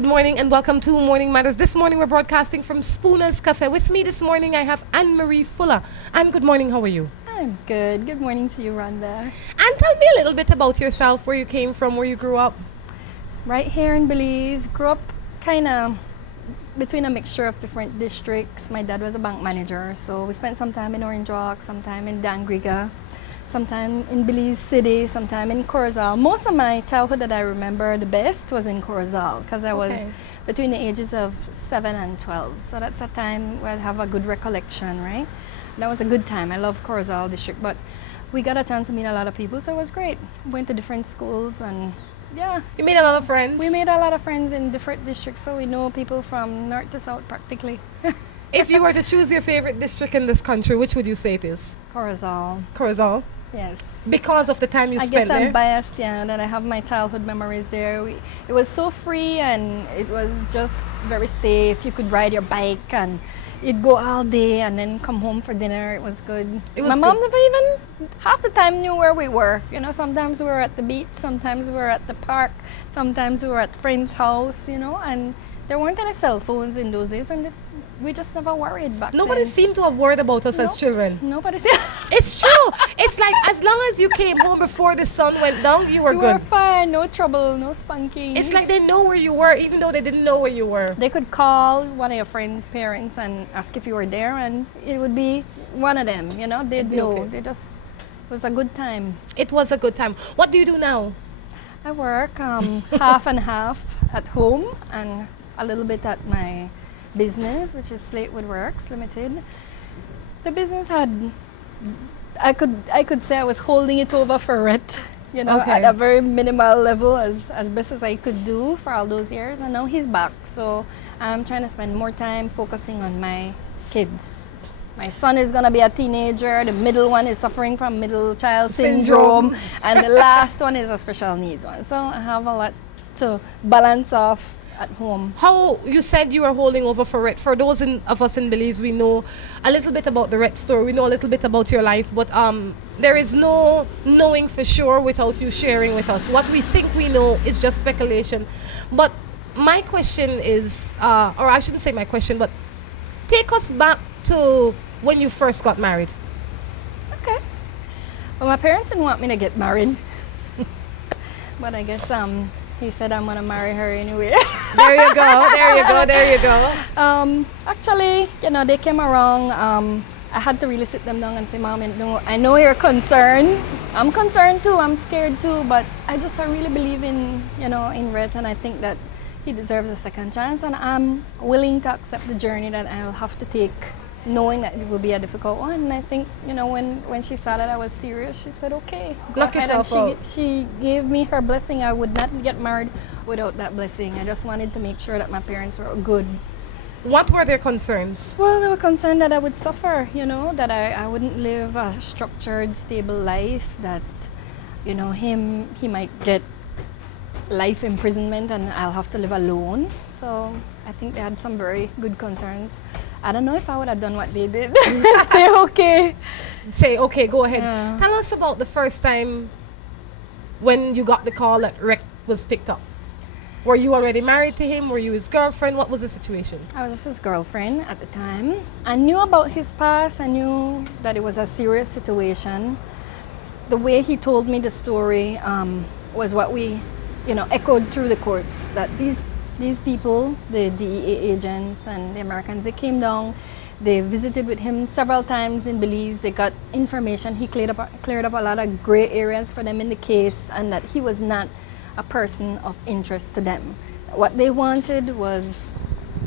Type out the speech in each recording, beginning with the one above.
good morning and welcome to Morning Matters. This morning we're broadcasting from Spooner's Cafe. With me this morning I have Anne-Marie Fuller. Anne, good morning, how are you? I'm good. Good morning to you, Rhonda. And tell me a little bit about yourself, where you came from, where you grew up. Right here in Belize, grew up kind of between a mixture of different districts. My dad was a bank manager, so we spent some time in Orange Walk, some time in Dangriga, some time in Belize City, some time in Corozal. Most of my childhood that I remember the best was in Corozal because I was between the ages of 7 and 12. So that's a time where I have a good recollection, right? That was a good time. I love Corozal district, but we got a chance to meet a lot of people, so it was great. Went to different schools and yeah. You made a lot of friends? We made a lot of friends in different districts, so we know people from north to south practically. If you were to choose your favorite district in this country, which would you say it is? Corozal. Corozal? Yes. Because of the time you I spent guess I'm there? biased, yeah, that I have my childhood memories there. It was so free and it was just very safe. You could ride your bike and you'd go all day and then come home for dinner. It was good. My mom never even half the time knew where we were. You know, sometimes we were at the beach, sometimes we were at the park, sometimes we were at friend's house, you know, and there weren't any cell phones in those days and we just never worried back Nobody then. seemed to have worried about us as children. Nobody. It's true. It's like as long as you came home before the sun went down, you were We good. were fine, no trouble, no spanking. It's like they know where you were, even though they didn't know where you were. They could call one of your friends' parents and ask if you were there, and it would be one of them, you know, they'd know. Okay. It was a good time. It was a good time. What do you do now? I work half and half at home and a little bit at my business, which is Slatewood Works Limited. The business had, I could say I was holding it over for Rhett, you know, at a very minimal level as best as I could do for all those years, and now he's back. So I'm trying to spend more time focusing on my kids. My son is going to be a teenager, the middle one is suffering from middle child syndrome, and the last one is a special needs one. So I have a lot to balance off at home. How you said you were holding over for Rhett. For those of us in Belize, we know a little bit about the Rhett story. We know a little bit about your life, but there is no knowing for sure without you sharing with us. What we think we know is just speculation. But my question is, or I shouldn't say my question, but take us back to when you first got married. Okay. Well, my parents didn't want me to get married, but I guess he said I'm gonna marry her anyway. There you go, there you go, there you go. Actually, you know, they came around. I had to really sit them down and say, Mom, I know your concerns. I'm concerned too, I'm scared too, but I really believe in, you know, in Rhett, and I think that he deserves a second chance, and I'm willing to accept the journey that I'll have to take, knowing that it will be a difficult one. And I think, you know, when she saw that I was serious, she said, okay, go ahead. And she gave me her blessing. I would not get married without that blessing. I just wanted to make sure that my parents were good. What were their concerns? Well, they were concerned that I would suffer, you know, that I wouldn't live a structured, stable life, that, you know, he might get life imprisonment and I'll have to live alone. So I think they had some very good concerns. I don't know if I would have done what they did. Say okay. Say okay, go ahead. Yeah. Tell us about the first time when you got the call that Rhett was picked up. Were you already married to him? Were you his girlfriend? What was the situation? I was just his girlfriend at the time. I knew about his past. I knew that it was a serious situation. The way he told me the story was what we, you know, echoed through the courts, that these people, the DEA agents and the Americans, they came down, they visited with him several times in Belize, they got information, he cleared up a lot of gray areas for them in the case, and that he was not a person of interest to them. What they wanted was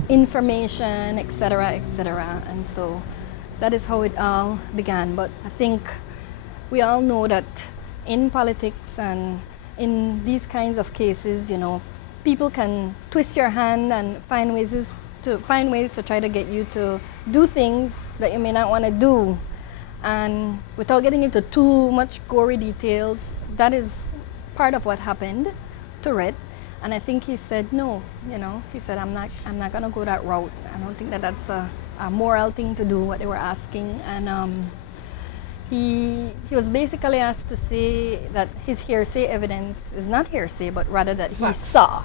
information, etc., etc., and so that is how it all began. But I think we all know that in politics and in these kinds of cases, you know, people can twist your hand and find ways to try to get you to do things that you may not want to do. And without getting into too much gory details, that is part of what happened to Rhett. And I think he said no, you know, he said I'm not gonna go that route. I don't think that that's a moral thing to do, what they were asking. And he was basically asked to say that his hearsay evidence is not hearsay, but rather that he saw.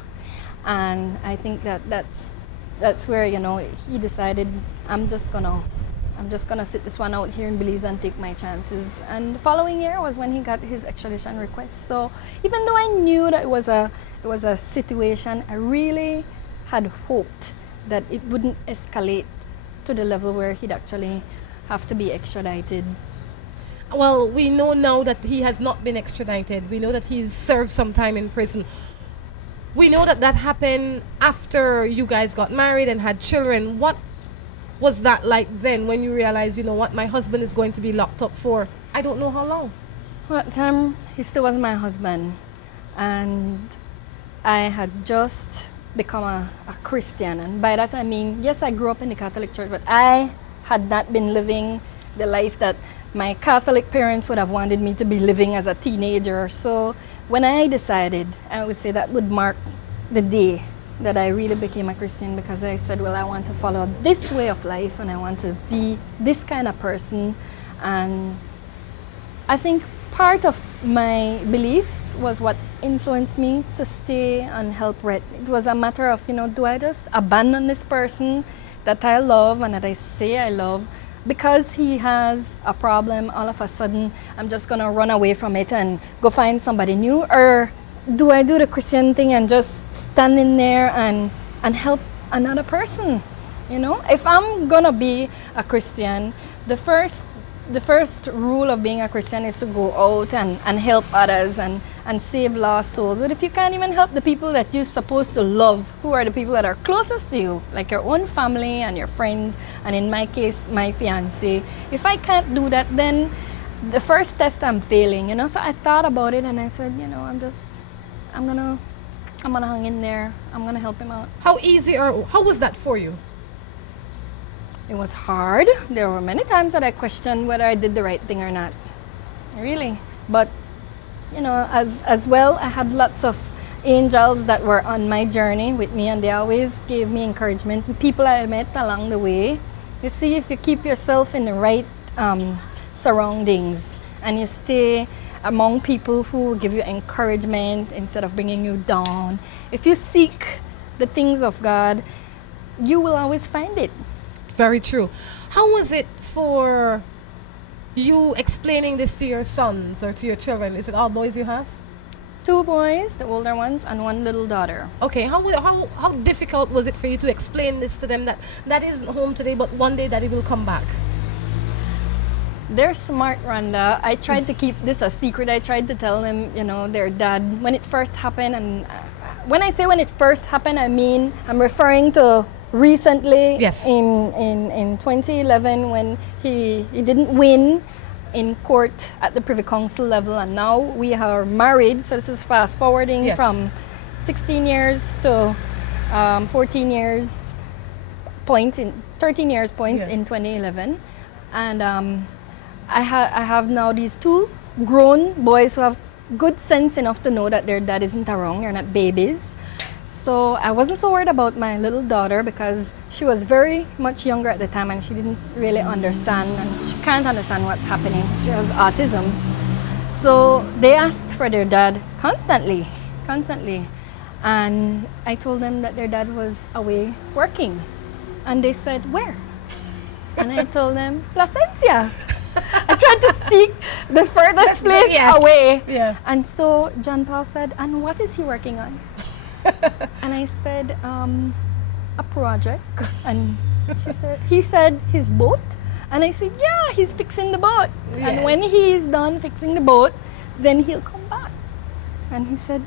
And I think that's where, you know, he decided, I'm just gonna sit this one out here in Belize and take my chances. And the following year was when he got his extradition request. So even though I knew that it was a situation, I really had hoped that it wouldn't escalate to the level where he'd actually have to be extradited. Well, we know now that he has not been extradited. We know that he's served some time in prison. We know that that happened after you guys got married and had children. What was that like then when you realized, you know what, my husband is going to be locked up for I don't know how long? Well, at the time, he still was my husband. And I had just become a Christian. And by that I mean, yes, I grew up in the Catholic Church, but I had not been living the life that my Catholic parents would have wanted me to be living as a teenager. So when I decided, I would say that would mark the day that I really became a Christian, because I said, well, I want to follow this way of life and I want to be this kind of person. And I think part of my beliefs was what influenced me to stay and help Rhett. It was a matter of, you know, do I just abandon this person that I love and that I say I love because he has a problem? All of a sudden I'm just gonna run away from it and go find somebody new? Or do I do the Christian thing and just stand in there and help another person? You know, if I'm gonna be a Christian, the first rule of being a Christian is to go out and help others and save lost souls. But if you can't even help the people that you're supposed to love, who are the people that are closest to you, like your own family and your friends, and in my case, my fiance, if I can't do that, then the first test I'm failing, you know? So I thought about it and I said, you know, I'm gonna hang in there. I'm gonna help him out. How easy or how was that for you? It was hard. There were many times that I questioned whether I did the right thing or not. Really. But, you know, as well, I had lots of angels that were on my journey with me, and they always gave me encouragement. People I met along the way. You see, if you keep yourself in the right surroundings and you stay among people who give you encouragement instead of bringing you down, if you seek the things of God, you will always find it. Very true. How was it for you explaining this to your sons or to your children? Is it all boys you have? 2 boys, the older ones, and 1 little daughter. Okay, how difficult was it for you to explain this to them, that Daddy isn't home today, but one day Daddy will come back? They're smart, Rhonda. I tried to keep this a secret. I tried to tell them, you know, their dad, when it first happened, and when I say when it first happened, I mean, I'm referring to recently, yes, in 2011, when he didn't win in court at the Privy Council level, and now we are married. So this is fast forwarding, yes, from 16 years to 14 years point in 13 years point, yeah, in 2011, and I have now these 2 grown boys who have good sense enough to know that their dad isn't around. They're not babies. So I wasn't so worried about my little daughter because she was very much younger at the time and she didn't really understand, and she can't understand what's happening. She has autism. So they asked for their dad constantly. And I told them that their dad was away working. And they said, where? And I told them, Placencia. I tried to seek the furthest place, yes, away. Yeah. And so John Paul said, and what is he working on? And I said, a project. And he said his boat. And I said, yeah, he's fixing the boat. Yes. And when he's done fixing the boat, then he'll come back. And he said,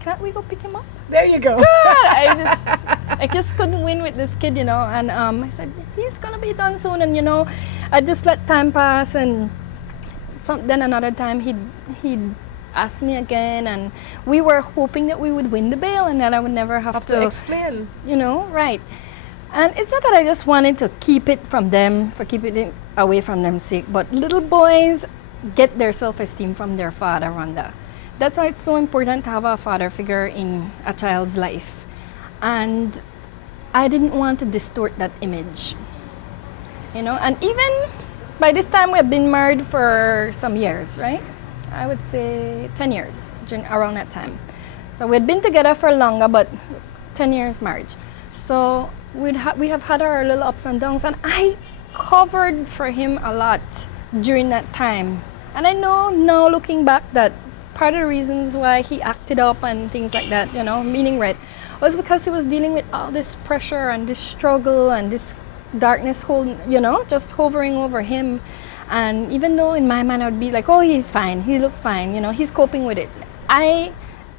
can't we go pick him up? There you go. I just couldn't win with this kid, you know. And I said, he's gonna be done soon. And you know, I just let time pass. And then another time he'd ask me again, and we were hoping that we would win the bail and that I would never have to explain. You know, right. And it's not that I just wanted to keep it from them, for keeping it away from them's sake, but little boys get their self-esteem from their father, Rhonda. That's why it's so important to have a father figure in a child's life. And I didn't want to distort that image. You know, and even by this time we have been married for some years, right? I would say 10 years, around that time. So we had been together for longer, but 10 years marriage. So we have had our little ups and downs, and I covered for him a lot during that time. And I know now, looking back, that part of the reasons why he acted up and things like that, meaning Red, was because he was dealing with all this pressure and this struggle and this darkness just hovering over him. And even though in my mind I would be like, oh, he's fine, he looks fine, he's coping with it.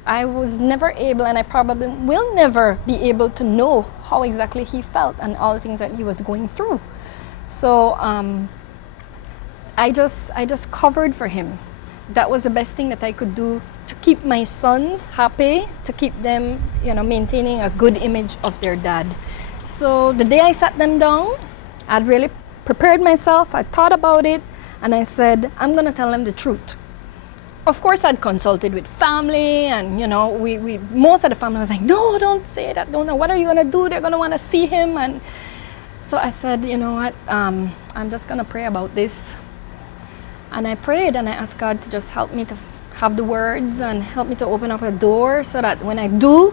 I was never able, and I probably will never be able to know how exactly he felt and all the things that he was going through. So I just covered for him. That was the best thing that I could do to keep my sons happy, to keep them, maintaining a good image of their dad. So the day I sat them down, I'd really prepared myself, I thought about it, and I said, I'm gonna tell them the truth. Of course, I'd consulted with family, and we most of the family was like, no, don't say that, don't know, what are you gonna do? They're gonna wanna see him. And so I said, you know what, I'm just gonna pray about this. And I prayed, and I asked God to just help me to have the words and help me to open up a door so that when I do,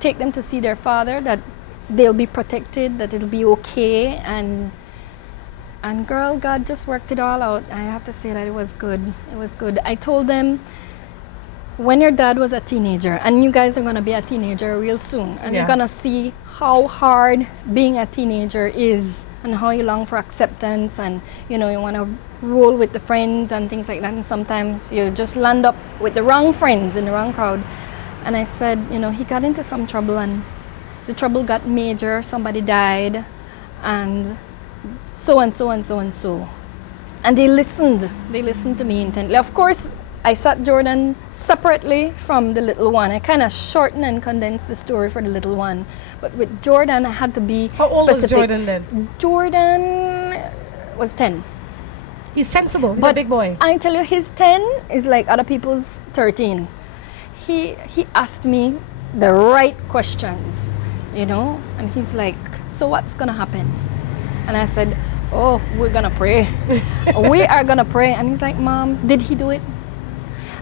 take them to see their father, that they'll be protected, that it'll be okay. And girl, God just worked it all out. I have to say that it was good. It was good. I told them, when your dad was a teenager, and you guys are going to be a teenager real soon, and you're going to see how hard being a teenager is, and how you long for acceptance, and you want to roll with the friends and things like that, and sometimes you just land up with the wrong friends in the wrong crowd. And I said, he got into some trouble, and the trouble got major, somebody died, and so and so and so and so. And they listened to me intently. Of course, I sat Jordan separately from the little one. I kind of shortened and condensed the story for the little one. But with Jordan, I had to be How old specific. was Jordan then? Jordan was 10. He's sensible. He's a big boy. I tell you, his 10 is like other people's 13. He asked me the right questions, and he's like, so what's gonna happen? And I said, oh, we're gonna pray. We are gonna pray. And he's like, Mom, did he do it?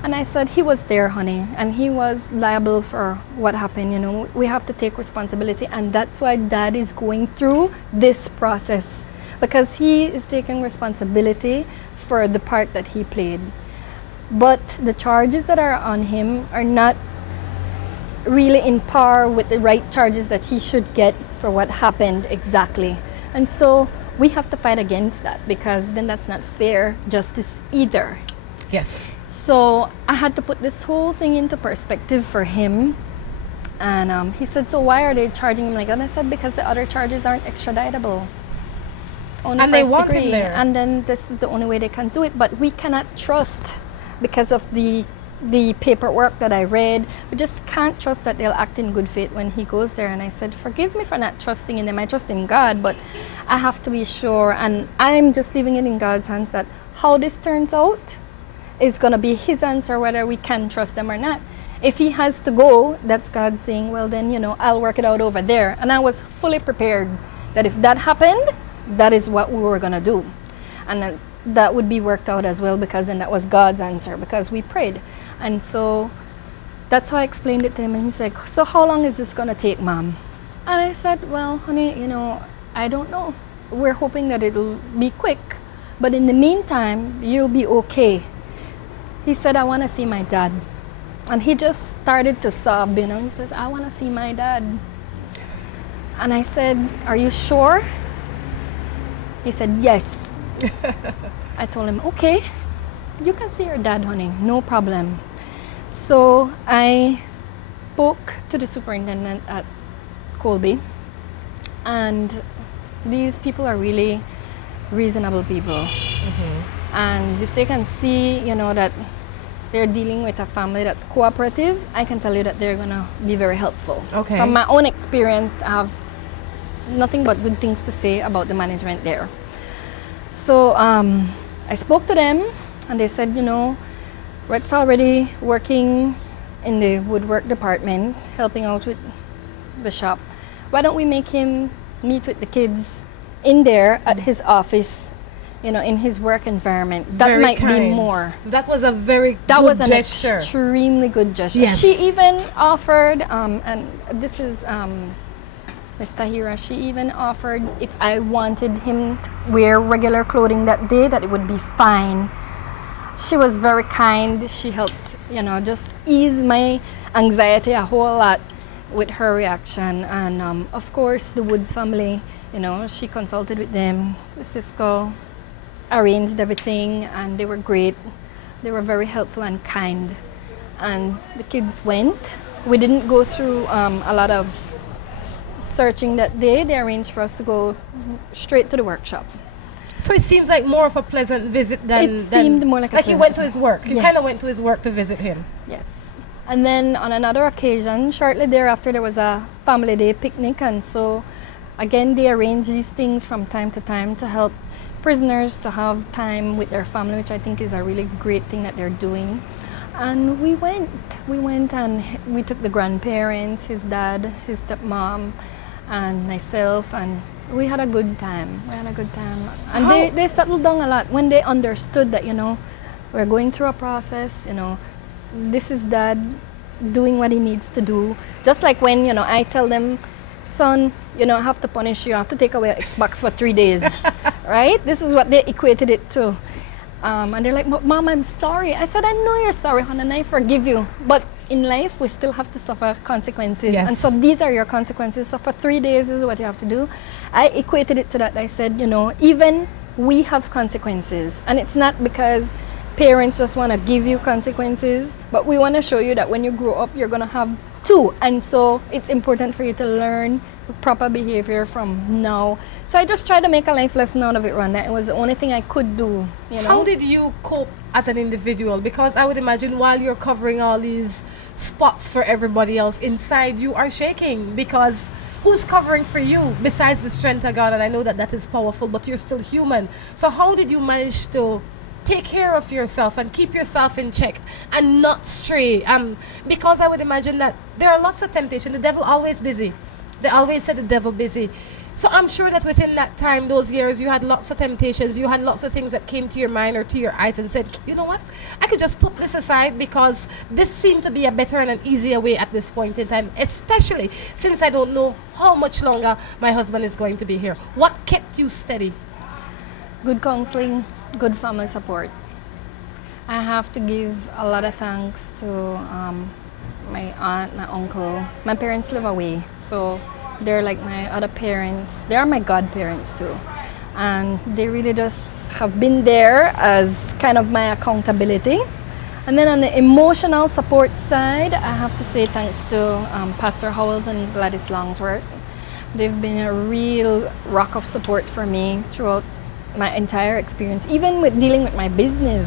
And I said, he was there, honey, and he was liable for what happened. We have to take responsibility, and that's why Dad is going through this process, because he is taking responsibility for the part that he played. But the charges that are on him are not really in par with the right charges that he should get for what happened exactly. And so we have to fight against that, because then that's not fair justice either. Yes. So I had to put this whole thing into perspective for him. And he said, so why are they charging him like that? And I said, because the other charges aren't extraditable. Only And they first want degree. him there. And then this is the only way they can do it. But we cannot trust, because of the paperwork that I read, we just can't trust that they'll act in good faith when he goes there. And I said, forgive me for not trusting in them. I trust in God, but I have to be sure. And I'm just leaving it in God's hands that how this turns out is going to be his answer, whether we can trust them or not. If he has to go, that's God saying, well then, I'll work it out over there. And I was fully prepared that if that happened, that is what we were going to do. And that would be worked out as well, because then that was God's answer, because we prayed. And so that's how I explained it to him. And he's like, so how long is this going to take, Mom? And I said, well, honey, I don't know. We're hoping that it'll be quick. But in the meantime, you'll be okay. He said, I want to see my dad. And he just started to sob, He says, I want to see my dad. And I said, are you sure? He said, yes. I told him, okay, you can see your dad, honey, no problem. So I spoke to the superintendent at Colby, and these people are really reasonable people. Mm-hmm. And if they can see, that they're dealing with a family that's cooperative, I can tell you that they're gonna be very helpful. Okay. From my own experience, I have nothing but good things to say about the management there. So I spoke to them, and they said, Rex already working in the woodwork department, helping out with the shop. Why don't we make him meet with the kids in there at his office, in his work environment. That Very might be kind. more. That was a very That good was an gesture. extremely good gesture. Yes. She even offered, and this is Miss Tahira, she even offered if I wanted him to wear regular clothing that day, that it would be fine. She was very kind. She helped, just ease my anxiety a whole lot with her reaction. And of course, the Woods family, she consulted with them. Cisco arranged everything, and they were great. They were very helpful and kind. And the kids went. We didn't go through a lot of searching that day. They arranged for us to go straight to the workshop. So it seems like more of a pleasant visit than... It seemed more like a you pleasant went to his work. You Yes. kind of went to his work to visit him. Yes. And then on another occasion, shortly thereafter, there was a family day picnic. And so, again, they arrange these things from time to time to help prisoners to have time with their family, which I think is a really great thing that they're doing. And we went and we took the grandparents, his dad, his stepmom, and myself, and we had a good time. And they settled down a lot when they understood that, we're going through a process, this is dad doing what he needs to do. Just like when, I tell them, son, I have to punish you, I have to take away your Xbox for 3 days, right? This is what they equated it to. And they're like, Mom, I'm sorry. I said, I know you're sorry, hon, and I forgive you. But in life, we still have to suffer consequences. Yes. And so these are your consequences. So for 3 days, this is what you have to do. I equated it to that. I said, even we have consequences. And it's not because parents just want to give you consequences, but we want to show you that when you grow up, you're going to have two. And so it's important for you to learn proper behavior from now. So I just tried to make a life lesson out of it, Rhonda. It was the only thing I could do. How did you cope as an individual? Because I would imagine while you're covering all these spots for everybody else, inside you are shaking, because who's covering for you besides the strength of God? And I know that is powerful, but you're still human. So how did you manage to take care of yourself and keep yourself in check and not stray? Because I would imagine that there are lots of temptation. The devil always busy. They always said the devil busy. So I'm sure that within that time, those years, you had lots of temptations. You had lots of things that came to your mind or to your eyes and said, you know what? I could just put this aside because this seemed to be a better and an easier way at this point in time, especially since I don't know how much longer my husband is going to be here. What kept you steady? Good counseling, good family support. I have to give a lot of thanks to my aunt, my uncle. My parents live away, so they're like my other parents. They are my godparents too. And they really just have been there as kind of my accountability. And then on the emotional support side, I have to say thanks to Pastor Howells and Gladys Longsworth. They've been a real rock of support for me throughout my entire experience, even with dealing with my business,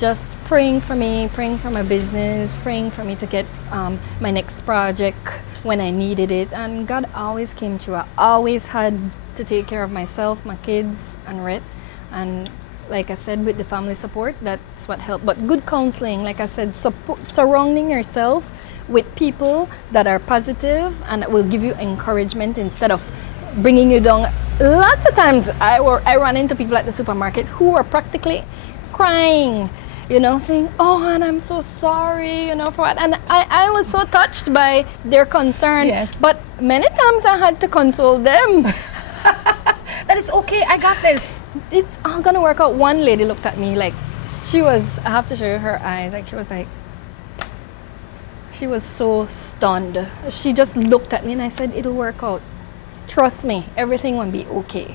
just praying for me, praying for my business, praying for me to get my next project when I needed it. And God always came through. I always had to take care of myself, my kids, and Rhett. And like I said, with the family support, that's what helped. But good counseling, like I said, surrounding yourself with people that are positive and that will give you encouragement instead of bringing you down. Lots of times I run into people at the supermarket who are practically crying, saying, oh, and I'm so sorry, for what. And I was so touched by their concern. Yes. But many times I had to console them. That is okay, I got this. It's all gonna work out. One lady looked at me like, I have to show you her eyes, like she was so stunned. She just looked at me and I said, it'll work out. Trust me, everything will be okay.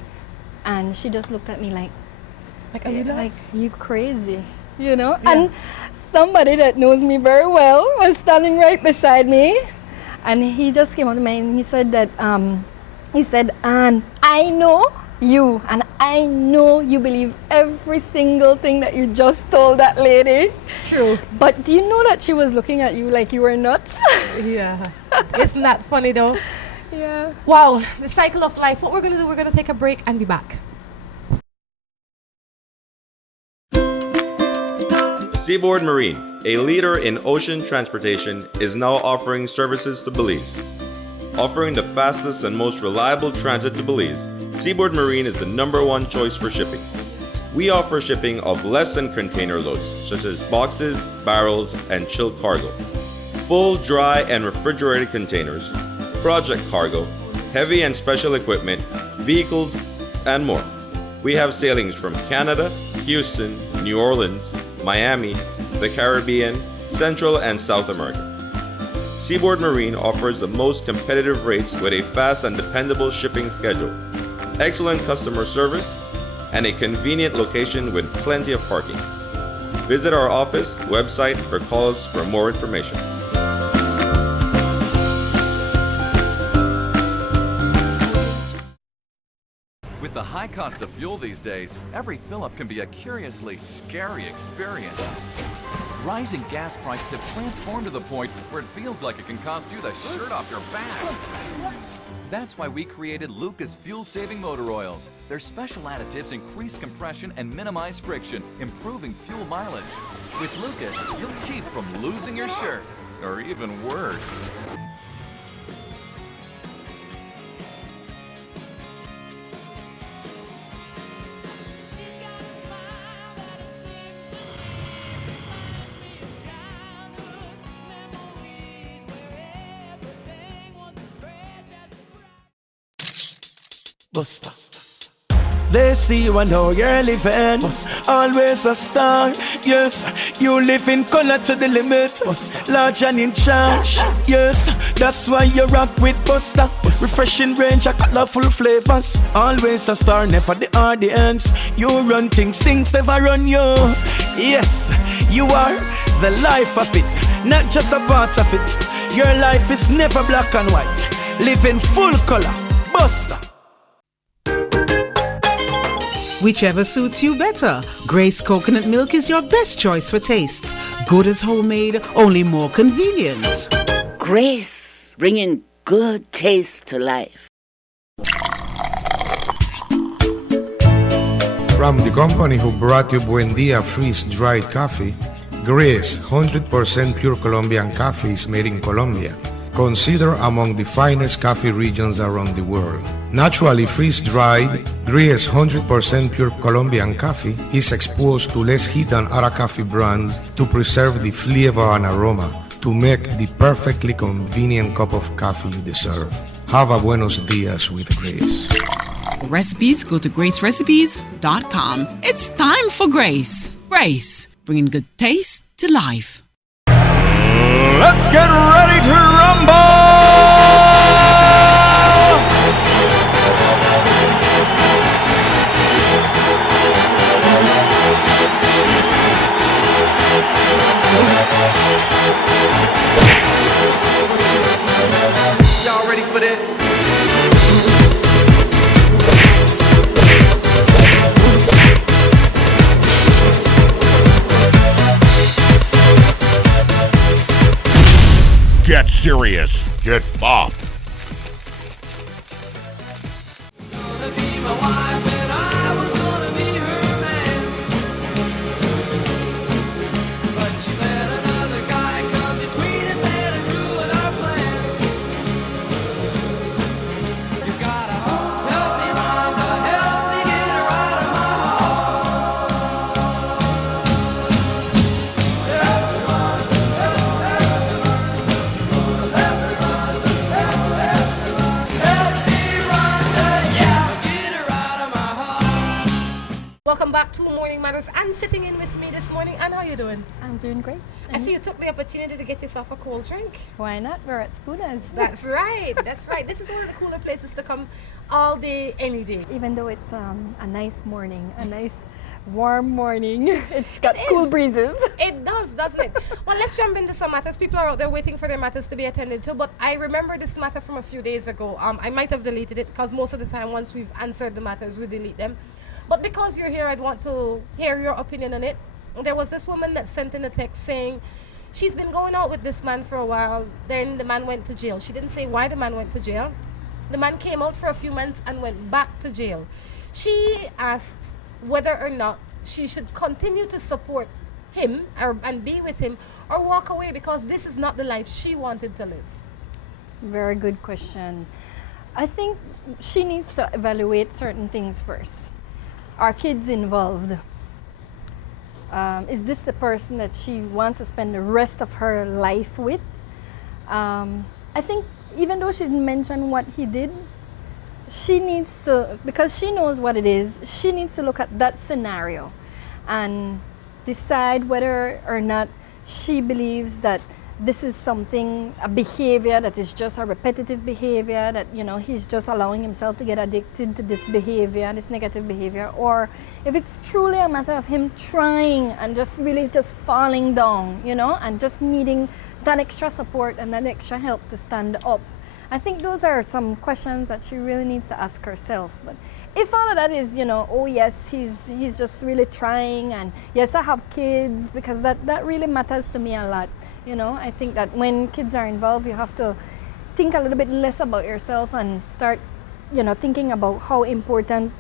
And she just looked at me like Are you like, nuts? you crazy, And somebody that knows me very well was standing right beside me, and he just came up to me and he said that, and I know you, and I know you believe every single thing that you just told that lady. True. But do you know that she was looking at you like you were nuts? Yeah. Isn't that funny though? Yeah. Wow, the cycle of life. What we're going to do, we're going to take a break and be back. Seaboard Marine, a leader in ocean transportation, is now offering services to Belize. Offering the fastest and most reliable transit to Belize, Seaboard Marine is the #1 choice for shipping. We offer shipping of less than container loads, such as boxes, barrels, and chilled cargo, full, dry, and refrigerated containers, project cargo, heavy and special equipment, vehicles, and more. We have sailings from Canada, Houston, New Orleans, Miami, the Caribbean, Central and South America. Seaboard Marine offers the most competitive rates with a fast and dependable shipping schedule, excellent customer service, and a convenient location with plenty of parking. Visit our office, website, or call us for more information. With the high cost of fuel these days, every fill-up can be a curiously scary experience. Rising gas prices have transformed to the point where it feels like it can cost you the shirt off your back. That's why we created Lucas fuel-saving motor oils. Their special additives increase compression and minimize friction, improving fuel mileage. With Lucas, you'll keep from losing your shirt, or even worse. Buster. They see you and know you're living. Always a star. Yes, you live in color to the limit. Large and in charge. Yes, that's why you rock with Buster. Refreshing range of colorful flavors. Always a star, never the audience. You run things never run you. Yes, you are the life of it, not just a part of it. Your life is never black and white. Live in full color. Buster. Whichever suits you better. Grace coconut milk is your best choice for taste. Good as homemade, only more convenient. Grace, bringing good taste to life. From the company who brought you Buendia freeze-dried coffee, Grace 100% pure Colombian coffee is made in Colombia, considered among the finest coffee regions around the world. Naturally freeze-dried, Grace 100% pure Colombian coffee is exposed to less heat than other coffee brands to preserve the flavor and aroma to make the perfectly convenient cup of coffee you deserve. Have a buenos dias with Grace. Recipes, go to gracerecipes.com. It's time for Grace. Grace, bringing good taste to life. Let's get ready to rumble! Y'all ready for this? Get serious. Get bopped. Welcome back to Morning Matters, and sitting in with me this morning. Anne, how you doing? I'm doing great. I see you took the opportunity to get yourself a cold drink. Why not? We're at Spooner's. That's right. That's right. This is one of the cooler places to come all day, any day. Even though it's a nice morning, a nice warm morning, it's got It cool is. breezes. It does, doesn't it? Well, let's jump into some matters. People are out there waiting for their matters to be attended to, but I remember this matter from a few days ago. I might have deleted it because most of the time once we've answered the matters, we delete them. But because you're here, I'd want to hear your opinion on it. There was this woman that sent in a text saying she's been going out with this man for a while. Then the man went to jail. She didn't say why the man went to jail. The man came out for a few months and went back to jail. She asked whether or not she should continue to support him and be with him or walk away because this is not the life she wanted to live. Very good question. I think she needs to evaluate certain things first. Are kids involved? Is this the person that she wants to spend the rest of her life with? I think even though she didn't mention what he did, she needs to, because she knows what it is, she needs to look at that scenario and decide whether or not she believes that this is something, a behavior that is just a repetitive behavior, that, you know, he's just allowing himself to get addicted to this behavior, this negative behavior, or if it's truly a matter of him trying and just really just falling down, you know, and just needing that extra support and that extra help to stand up. I think those are some questions that she really needs to ask herself. But if all of that is, you know, oh yes, he's just really trying, and yes, I have kids, because that really matters to me a lot. You know, I think that when kids are involved, you have to think a little bit less about yourself and start, you know, thinking about how important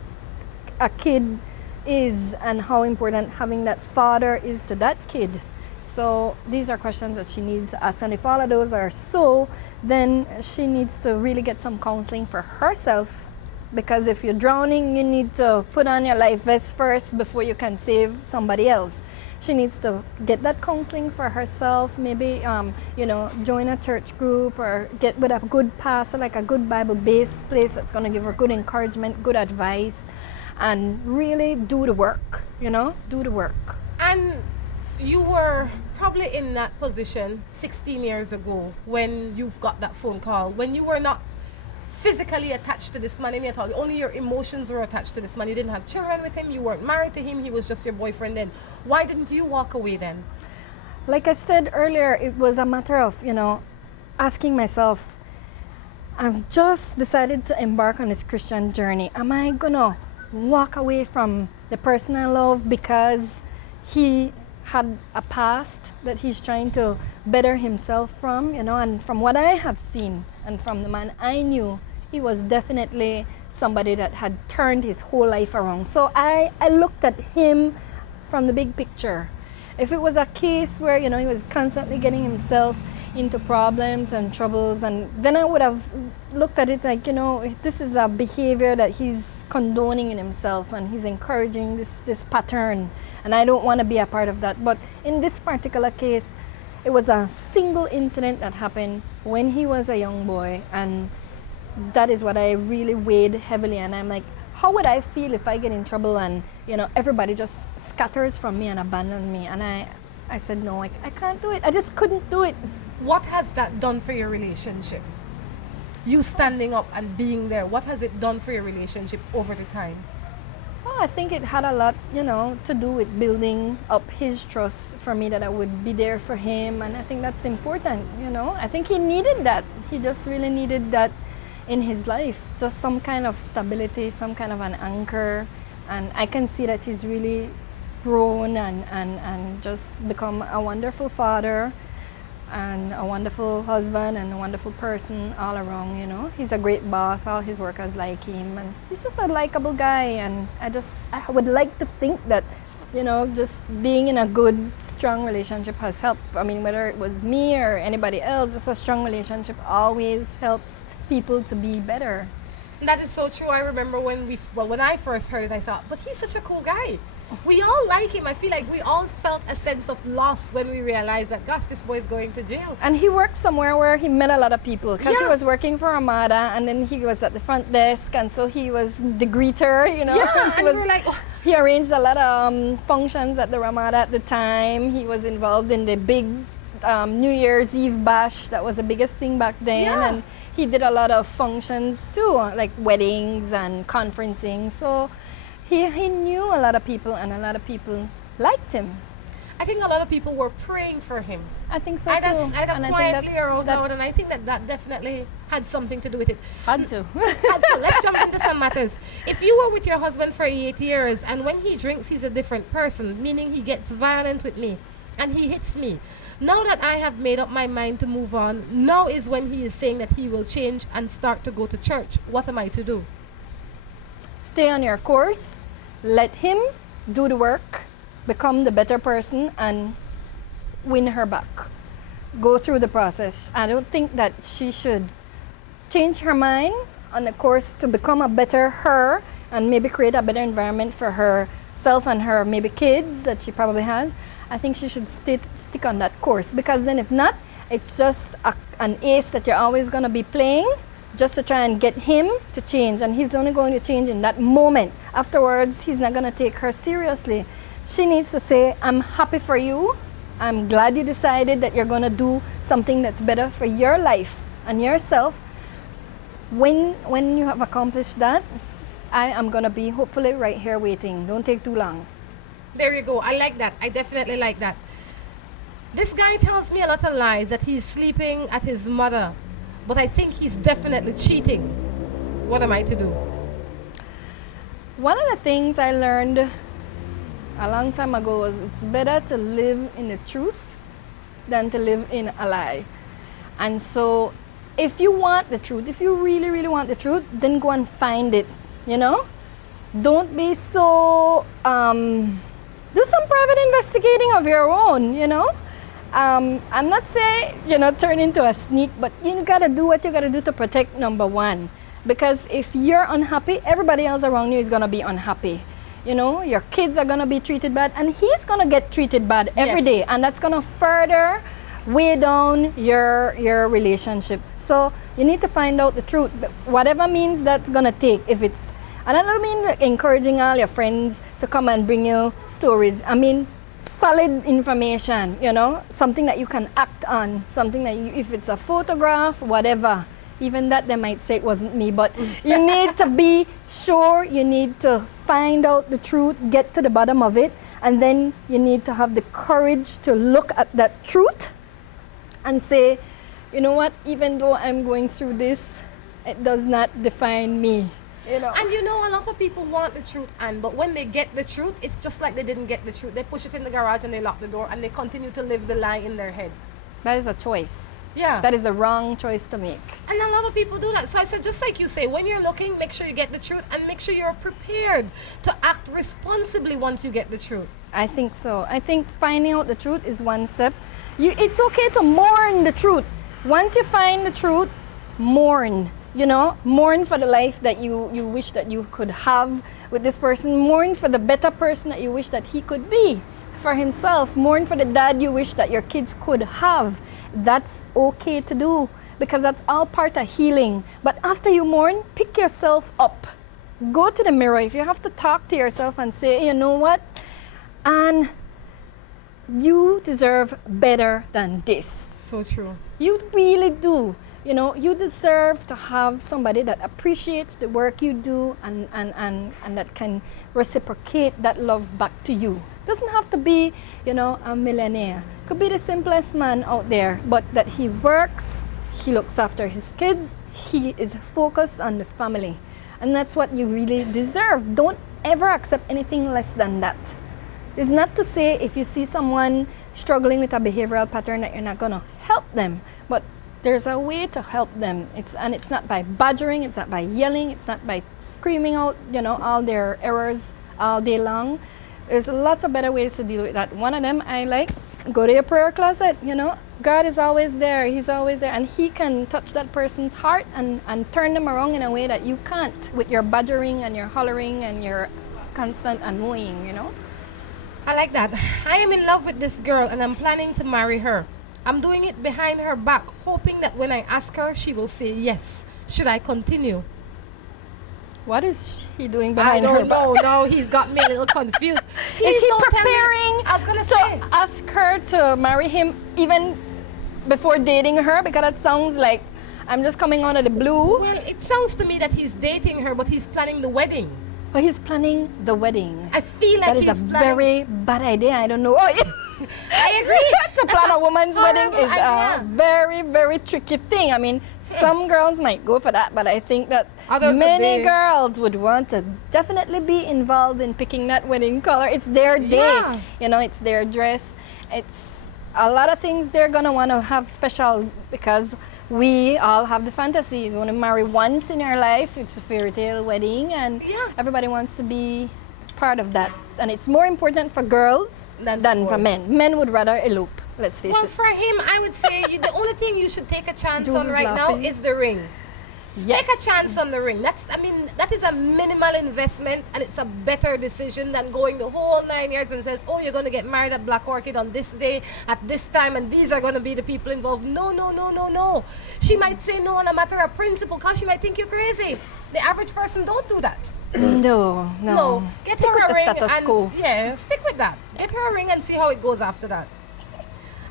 a kid is and how important having that father is to that kid. So these are questions that she needs to ask, and if all of those are so, then she needs to really get some counseling for herself, because if you're drowning, you need to put on your life vest first before you can save somebody else. She needs to get that counseling for herself, maybe you know, join a church group or get with a good pastor, like a good Bible-based place that's going to give her good encouragement, good advice, and really do the work, you know, do the work. And you were probably in that position 16 years ago when you've got that phone call, when you were not physically attached to this man in at all. Only your emotions were attached to this man. You didn't have children with him, you weren't married to him, he was just your boyfriend then. Why didn't you walk away then? Like I said earlier, it was a matter of, you know, asking myself, I've just decided to embark on this Christian journey. Am I gonna walk away from the person I love because he had a past that he's trying to better himself from, you know? And from what I have seen and from the man I knew, he was definitely somebody that had turned his whole life around. So I looked at him from the big picture. If it was a case where, you know, he was constantly getting himself into problems and troubles, and then I would have looked at it like, you know, this is a behavior that he's condoning in himself and he's encouraging this pattern, and I don't want to be a part of that. But in this particular case, it was a single incident that happened when he was a young boy, and that is what I really weighed heavily. And I'm like, how would I feel if I get in trouble and, you know, everybody just scatters from me and abandons me? And I said, no, I can't do it. I just couldn't do it. What has that done for your relationship? You standing up and being there, what has it done for your relationship over the time? Well, I think it had a lot, you know, to do with building up his trust for me, that I would be there for him. And I think that's important, you know. I think he needed that. He just really needed that in his life. Just some kind of stability, some kind of an anchor. And I can see that he's really grown and just become a wonderful father and a wonderful husband and a wonderful person all around, you know. He's a great boss, all his workers like him, and he's just a likable guy. And I would like to think that, you know, just being in a good, strong relationship has helped. I mean, whether it was me or anybody else, just a strong relationship always helps people to be better. That is so true. I remember when I first heard it, I thought, but he's such a cool guy. We all like him. I feel like we all felt a sense of loss when we realized that, gosh, this boy's going to jail. And he worked somewhere where he met a lot of people, because he was working for Armada, and then he was at the front desk, and so he was the greeter, you know. Yeah, and we're like, oh. He arranged a lot of functions at the Ramada at the time. He was involved in the big New Year's Eve bash. That was the biggest thing back then. Yeah. And he did a lot of functions too, like weddings and conferencing. So he knew a lot of people, and a lot of people liked him. I think a lot of people were praying for him. I think so I too. quietly or out loud, and I think that definitely had something to do with it. Had to. Let's jump into some matters. If you were with your husband for 8 years, and when he drinks, he's a different person, meaning he gets violent with me, and he hits me. Now that I have made up my mind to move on, now is when he is saying that he will change and start to go to church. What am I to do? Stay on your course, let him do the work, become the better person, and win her back. Go through the process. I don't think that she should change her mind on the course to become a better her and maybe create a better environment for herself and her maybe kids that she probably has, I think she should stick on that course, because then if not, it's just an ace that you're always going to be playing just to try and get him to change, and he's only going to change in that moment. Afterwards, he's not going to take her seriously. She needs to say, I'm happy for you. I'm glad you decided that you're going to do something that's better for your life and yourself. When you have accomplished that, I am going to be hopefully right here waiting. Don't take too long. There you go. I like that. I definitely like that. This guy tells me a lot of lies that he's sleeping at his mother, but I think he's definitely cheating. What am I to do? One of the things I learned a long time ago was it's better to live in the truth than to live in a lie. And so if you want the truth, if you really, really want the truth, then go and find it, you know? Don't be so, do some private investigating of your own, you know? I'm not saying, turn into a sneak, but you gotta do what you gotta do to protect number one. Because if you're unhappy, everybody else around you is gonna be unhappy. Your kids are gonna be treated bad, and he's gonna get treated bad every day, and that's gonna further weigh down your relationship. So you need to find out the truth, whatever means that's gonna take. And I don't mean encouraging all your friends to come and bring you stories. I mean solid information, something that you can act on, something that if it's a photograph, whatever. Even that they might say it wasn't me, but you need to be sure, you need to find out the truth, get to the bottom of it, and then you need to have the courage to look at that truth and say, you know what, even though I'm going through this, it does not define me. And a lot of people want the truth, but when they get the truth, it's just like they didn't get the truth. They push it in the garage and they lock the door and they continue to live the lie in their head. That is a choice. Yeah. That is the wrong choice to make. And a lot of people do that. So I said, just like you say, when you're looking, make sure you get the truth and make sure you're prepared to act responsibly once you get the truth. I think so. I think finding out the truth is one step. It's okay to mourn the truth. Once you find the truth, mourn. Mourn for the life that you wish that you could have with this person. Mourn for the better person that you wish that he could be for himself. Mourn for the dad you wish that your kids could have. That's okay to do, because that's all part of healing. But after you mourn, pick yourself up. Go to the mirror. If you have to talk to yourself and say, you know what? And you deserve better than this. So true. You really do. You deserve to have somebody that appreciates the work you do and that can reciprocate that love back to you. Doesn't have to be, a millionaire. Could be the simplest man out there, but that he works, he looks after his kids, he is focused on the family. And that's what you really deserve. Don't ever accept anything less than that. It's not to say if you see someone struggling with a behavioral pattern that you're not going to help them, but there's a way to help them. It's not by badgering, it's not by yelling, it's not by screaming out, all their errors all day long. There's lots of better ways to deal with that. One of them I like, go to your prayer closet, God is always there, He's always there, and He can touch that person's heart and turn them around in a way that you can't with your badgering and your hollering and your constant annoying, I like that. I am in love with this girl and I'm planning to marry her. I'm doing it behind her back, hoping that when I ask her, she will say yes. Should I continue? What is he doing behind her back? I don't know. No, he's got me a little confused. Is he preparing I was going to say. Ask her to marry him even before dating her? Because that sounds like I'm just coming out of the blue. Well, it sounds to me that he's dating her, but he's planning the wedding. But he's planning the wedding. I feel like that is a very bad idea. I don't know. I agree. To plan a woman's wedding is a very, very tricky thing. I mean, some girls might go for that, but I think that many girls would want to definitely be involved in picking that wedding color. It's their day. It's their dress. It's a lot of things they're going to want to have special, because we all have the fantasy. You want to marry once in your life. It's a fairy tale wedding, and everybody wants to be part of that. And it's more important for girls than for men. Men would rather elope, let's face it. Well, for him, I would say the only thing you should take a chance on right now is the ring. Yes. Take a chance on the ring. That is a minimal investment, and it's a better decision than going the whole 9 years and says, oh, you're going to get married at Black Orchid on this day, at this time, and these are going to be the people involved. No. She might say no on a matter of principle because she might think you're crazy. The average person don't do that. No. Get Stick her with a the ring status quo. and stick with that. Get her a ring and see how it goes after that.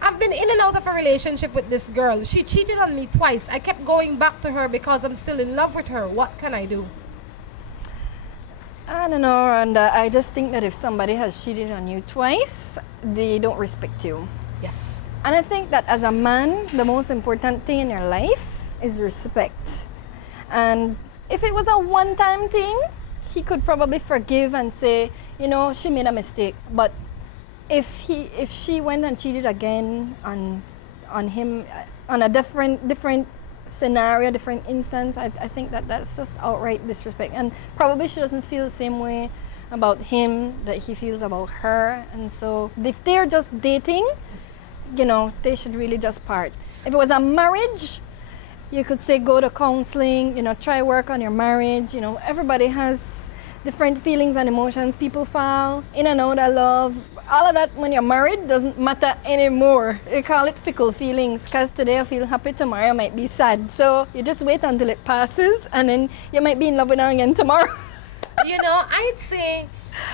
I've been in and out of a relationship with this girl. She cheated on me twice. I kept going back to her because I'm still in love with her. What can I do? I don't know, Rhonda. I just think that if somebody has cheated on you twice, they don't respect you. Yes. And I think that as a man, the most important thing in your life is respect. And if it was a one-time thing, he could probably forgive and say, she made a mistake. But if she went and cheated again on him on a different scenario, different instance, I think that's just outright disrespect. And probably she doesn't feel the same way about him that he feels about her. And so if they're just dating, they should really just part. If it was a marriage, you could say go to counseling, try work on your marriage. Everybody has different feelings and emotions. People fall in and out of love. All of that when you're married doesn't matter anymore. You call it fickle feelings, because today I feel happy, tomorrow I might be sad. So you just wait until it passes, and then you might be in love with her again tomorrow. I'd say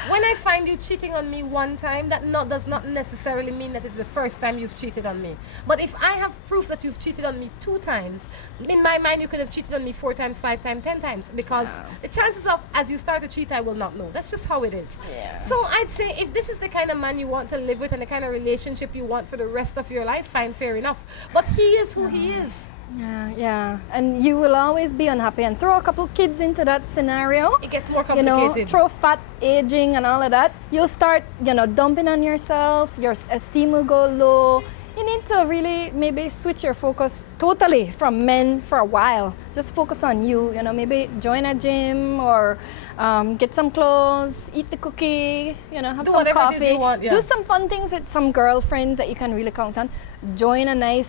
when I find you cheating on me one time, that does not necessarily mean that it's the first time you've cheated on me. But if I have proof that you've cheated on me 2 times, in my mind you could have cheated on me 4 times, 5 times, 10 times, because the chances of as you start to cheat, I will not know. That's just how it is. Yeah. So I'd say if this is the kind of man you want to live with and the kind of relationship you want for the rest of your life, fine, fair enough. But he is who he is. Yeah. And you will always be unhappy. And throw a couple kids into that scenario. It gets more complicated. Throw fat, aging, and all of that. You'll start, dumping on yourself. Your esteem will go low. You need to really maybe switch your focus totally from men for a while. Just focus on you. Maybe join a gym or get some clothes, eat the cookie. Have Do some whatever coffee. it is you want, yeah. Do some fun things with some girlfriends that you can really count on. Join a nice,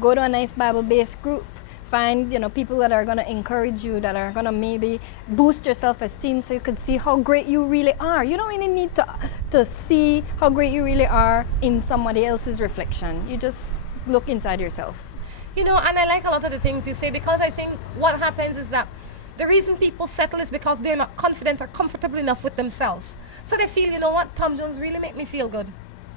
go to a nice Bible-based group. Find, people that are going to encourage you, that are going to maybe boost your self-esteem so you can see how great you really are. You don't really need to see how great you really are in somebody else's reflection. You just look inside yourself. And I like a lot of the things you say, because I think what happens is that the reason people settle is because they're not confident or comfortable enough with themselves. So they feel, Tom Jones really make me feel good.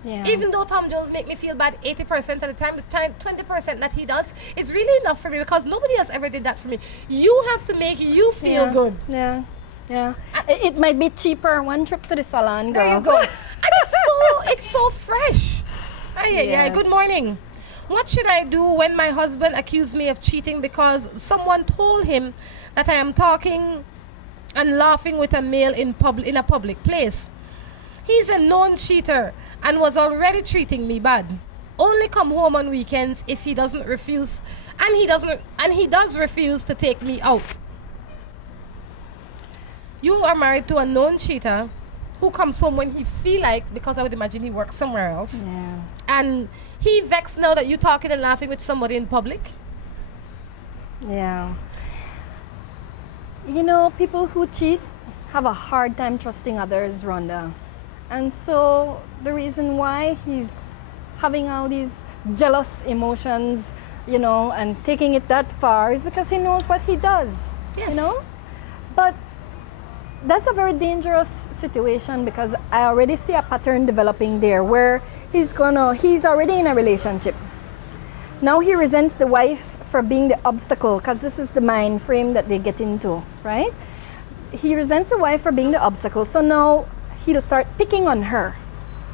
Yeah. Even though Tom Jones make me feel bad 80% of the time, 20% that he does is really enough for me, because nobody else ever did that for me. You have to make you feel good. Yeah. It might be cheaper, one trip to the salon, girl. There you go. And it's so fresh. Yeah. Good morning. What should I do when my husband accused me of cheating because someone told him that I am talking and laughing with a male in a public place? He's a known cheater and was already treating me bad. Only come home on weekends if he doesn't refuse, and he does refuse to take me out. You are married to a known cheater who comes home when he feel like, because I would imagine he works somewhere else. Yeah. And he vexed now that you talking and laughing with somebody in public. Yeah. People who cheat have a hard time trusting others, Rhonda. And so the reason why he's having all these jealous emotions, and taking it that far is because he knows what he does. Yes. But that's a very dangerous situation, because I already see a pattern developing there where he's already in a relationship. Now he resents the wife for being the obstacle, because this is the mind frame that they get into, right? He resents the wife for being the obstacle. So now he'll start picking on her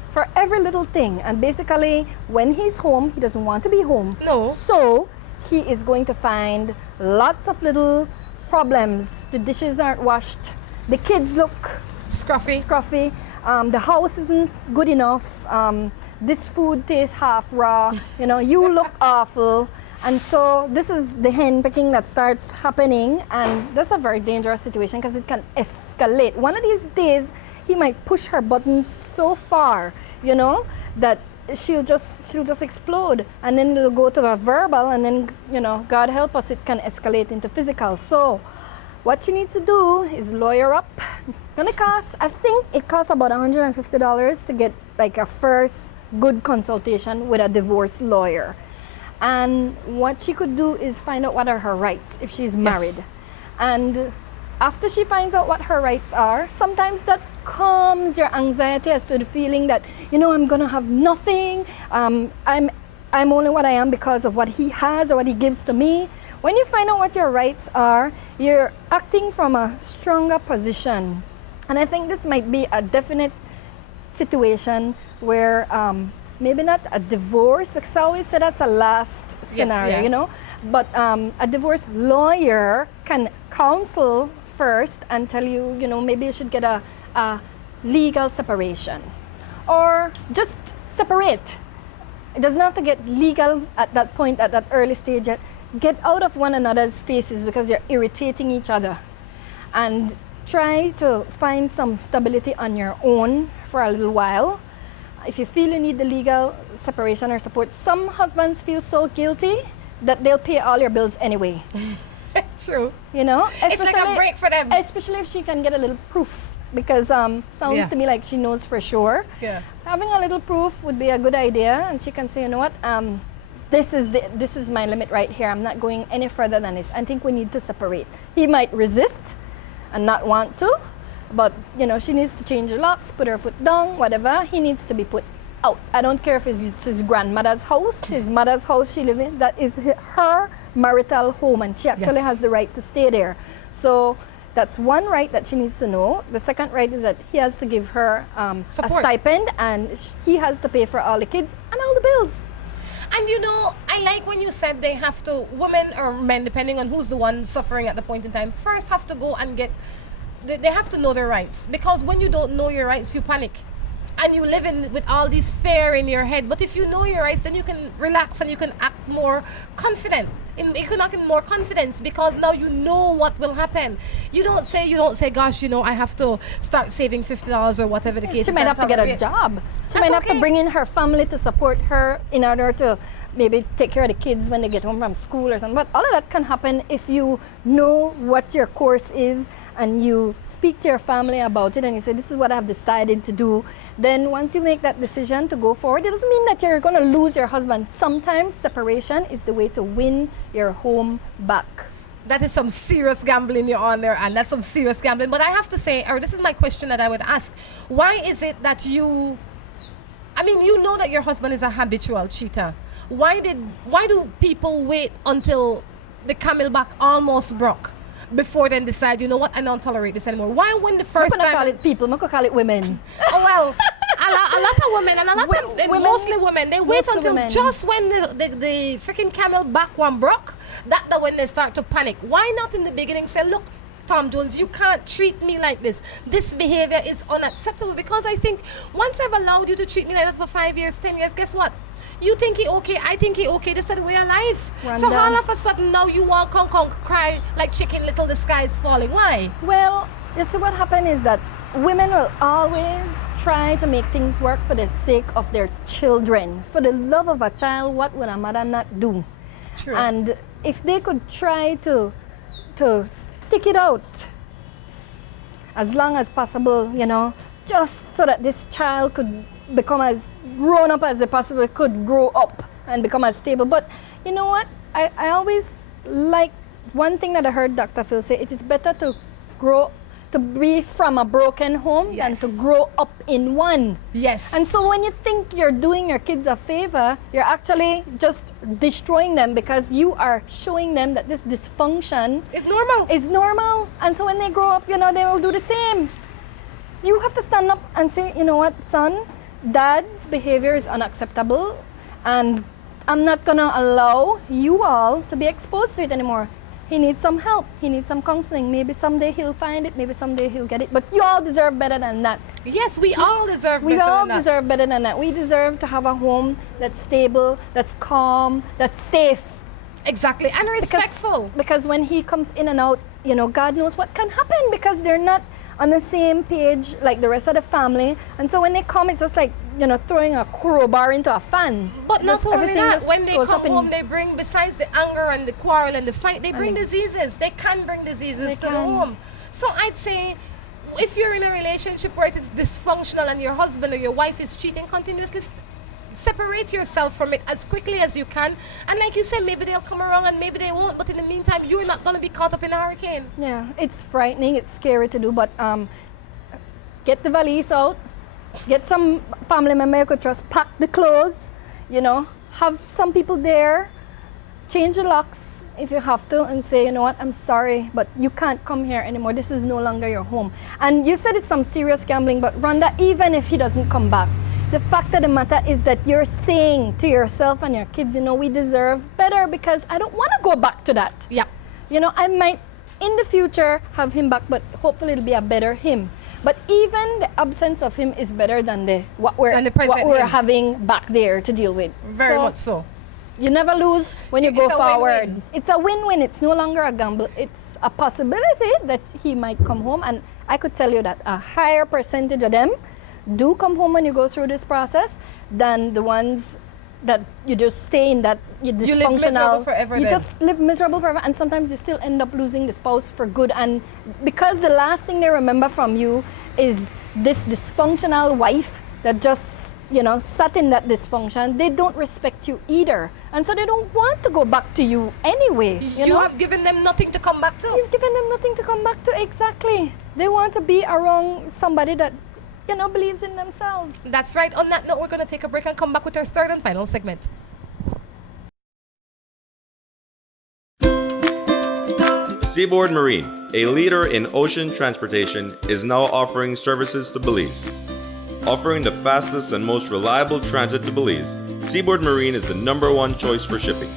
for every little thing. And basically, when he's home, he doesn't want to be home. No. So he is going to find lots of little problems. The dishes aren't washed. The kids look Scruffy. The house isn't good enough. This food tastes half raw. You look awful. And so this is the hen picking that starts happening, and that's a very dangerous situation because it can escalate. One of these days, he might push her buttons so far, that she'll just explode, and then it'll go to a verbal, and then, you know, God help us, it can escalate into physical. So what she needs to do is lawyer up. I think it costs about $150 to get like a first good consultation with a divorce lawyer. And what she could do is find out what are her rights if she's married. Yes. And after she finds out what her rights are, sometimes that calms your anxiety as to the feeling that, you know, I'm gonna have nothing. I'm only what I am because of what he has or what he gives to me. When you find out what your rights are, you're acting from a stronger position. And I think this might be a definite situation where maybe not a divorce, because I always say that's a last scenario, yes. you know, but a divorce lawyer can counsel first and tell you, you know, maybe you should get a legal separation or just separate. It doesn't have to get legal at that point, at that early stage yet. Get out of one another's faces because you're irritating each other, and try to find some stability on your own for a little while. If you feel you need the legal separation or support, some husbands feel so guilty that they'll pay all your bills anyway. True. You know? It's like a break for them. Especially if she can get a little proof, because sounds to me like she knows for sure. Yeah. Having a little proof would be a good idea, and she can say, you know what, this is my limit right here. I'm not going any further than this. I think we need to separate. He might resist and not want to, but you know, she needs to change the locks, put her foot down, whatever. He needs to be put out. I don't care if it's his grandmother's house, his mother's house she lives in. That is her marital home, and she actually has the right to stay there. So that's one right that she needs to know. The second right is that he has to give her a stipend, and he has to pay for all the kids and all the bills. And you know, I like when you said they have to, women or men, depending on who's the one suffering at the point in time, first have to go and get, they have to know their rights. Because when you don't know your rights, you panic. And you live in with all this fear in your head. But if you know your rights, then you can relax and you can act more confident. You can act in more confidence because now you know what will happen. You don't say, gosh, you know, I have to start saving $50 or whatever the case is. She might have to get a job. She might have to bring in her family to support her in order to maybe take care of the kids when they get home from school or something. But all of that can happen if you know what your course is and you speak to your family about it and you say, this is what I've decided to do. Then once you make that decision to go forward, it doesn't mean that you're going to lose your husband. Sometimes separation is the way to win your home back. That is some serious gambling you're on there, and that's some serious gambling. But I have to say, or this is my question that I would ask, why is it that you know that your husband is a habitual cheater. Why do people wait until the camelback almost broke before then decide, you know what, I don't tolerate this anymore? Why when the first time... I call it people, I call it women. Oh, well, a lot of women, and a lot of mostly women, they wait until just when the freaking camelback one broke, that when they start to panic. Why not in the beginning say, look, Tom Jones, you can't treat me like this. This behavior is unacceptable, because I think once I've allowed you to treat me like that for 5 years, 10 years, guess what? You think he okay, I think he okay, this is the way of life. Rhonda. So all of a sudden now you want to cry like Chicken Little, the sky is falling. Why? Well, you see what happened is that women will always try to make things work for the sake of their children. For the love of a child, what would a mother not do? True. And if they could try to stick it out as long as possible, you know, just so that this child could become as grown up as they possibly could grow up and become as stable. But you know what? I always like one thing that I heard Dr. Phil say, it is better to be from a broken home than to grow up in one. Yes. And so when you think you're doing your kids a favor, you're actually just destroying them, because you are showing them that this dysfunction is normal. And so when they grow up, you know, they will do the same. You have to stand up and say, you know what, son, Dad's behavior is unacceptable, and I'm not gonna allow you all to be exposed to it anymore. He needs some help. He needs some counseling. Maybe someday he'll find it. Maybe someday he'll get it. But you all deserve better than that. Yes, we all deserve better than that. We all deserve better than that. We deserve to have a home that's stable, that's calm, that's safe. Exactly, and respectful. Because when he comes in and out, you know, God knows what can happen, because they're not on the same page like the rest of the family. And so when they come, it's just like, throwing a crowbar into a fan. But not Just only everything that, just when they goes come up in- home, they bring, besides the anger and the quarrel and the fight, they bring diseases. They can bring diseases to the home. So I'd say, if you're in a relationship where it is dysfunctional and your husband or your wife is cheating continuously, separate yourself from it as quickly as you can. And like you said, maybe they'll come around and maybe they won't, but in the meantime, you're not going to be caught up in a hurricane. Yeah, it's frightening, it's scary to do, but get the valise out, get some family member you could trust, pack the clothes, have some people there, change the locks if you have to, and say, you know what, I'm sorry, but you can't come here anymore. This is no longer your home. And you said it's some serious gambling, but Rhonda, even if he doesn't come back, the fact of the matter is that you're saying to yourself and your kids, we deserve better, because I don't want to go back to that. Yeah. I might in the future have him back, but hopefully it'll be a better him. But even the absence of him is better than what we're having back there to deal with. Very much so. You never lose when you go It's a forward. win-win. It's a win-win. It's no longer a gamble. It's a possibility that he might come home. And I could tell you that a higher percentage of them do come home when you go through this process than the ones that you just stay in that dysfunctional. You live miserable forever You then. just live miserable forever, and sometimes you still end up losing the spouse for good. And because the last thing they remember from you is this dysfunctional wife that just sat in that dysfunction, they don't respect you either, and so they don't want to go back to you anyway. You have given them nothing to come back to. You've given them nothing to come back to. Exactly. They want to be around somebody that believes in themselves. That's right. On that note, we're going to take a break and come back with our third and final segment. Seaboard Marine, a leader in ocean transportation, is now offering services to Belize. Offering the fastest and most reliable transit to Belize, Seaboard Marine is the #1 choice for shipping.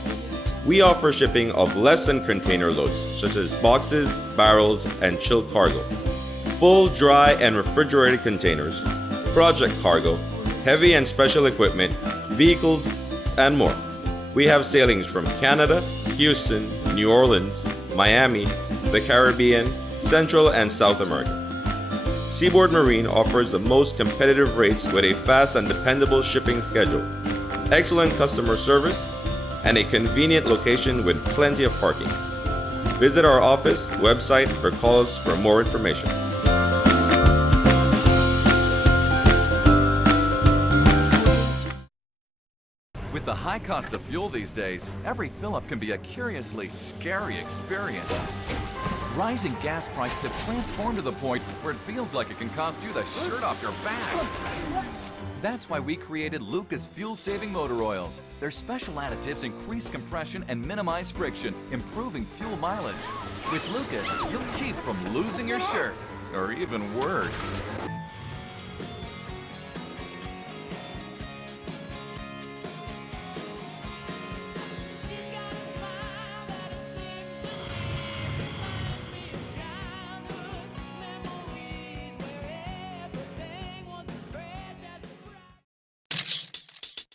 We offer shipping of less than container loads, such as boxes, barrels, and chilled cargo. Full, dry, and refrigerated containers, project cargo, heavy and special equipment, vehicles, and more. We have sailings from Canada, Houston, New Orleans, Miami, the Caribbean, Central and South America. Seaboard Marine offers the most competitive rates with a fast and dependable shipping schedule, excellent customer service, and a convenient location with plenty of parking. Visit our office, website, or call us for more information. With the high cost of fuel these days, every fill-up can be a curiously scary experience. Rising gas prices have transformed to the point where it feels like it can cost you the shirt off your back. That's why we created Lucas fuel-saving motor oils. Their special additives increase compression and minimize friction, improving fuel mileage. With Lucas, you'll keep from losing your shirt, or even worse.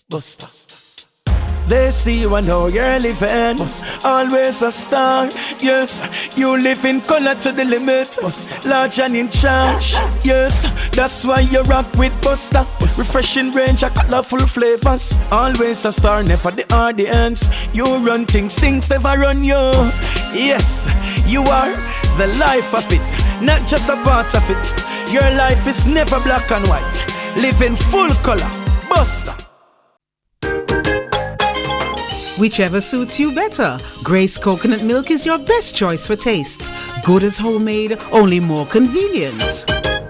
Buster. They see you and how you're living. Always a star. Yes, you live in color to the limit. Large and in charge. Yes, that's why you rock with Buster. Refreshing range of colorful flavors. Always a star, never the audience. You run things never run you. Yes, you are the life of it, not just a part of it. Your life is never black and white. Live in full color. Buster. Whichever suits you better. Grace coconut milk is your best choice for taste. Good as homemade, only more convenient.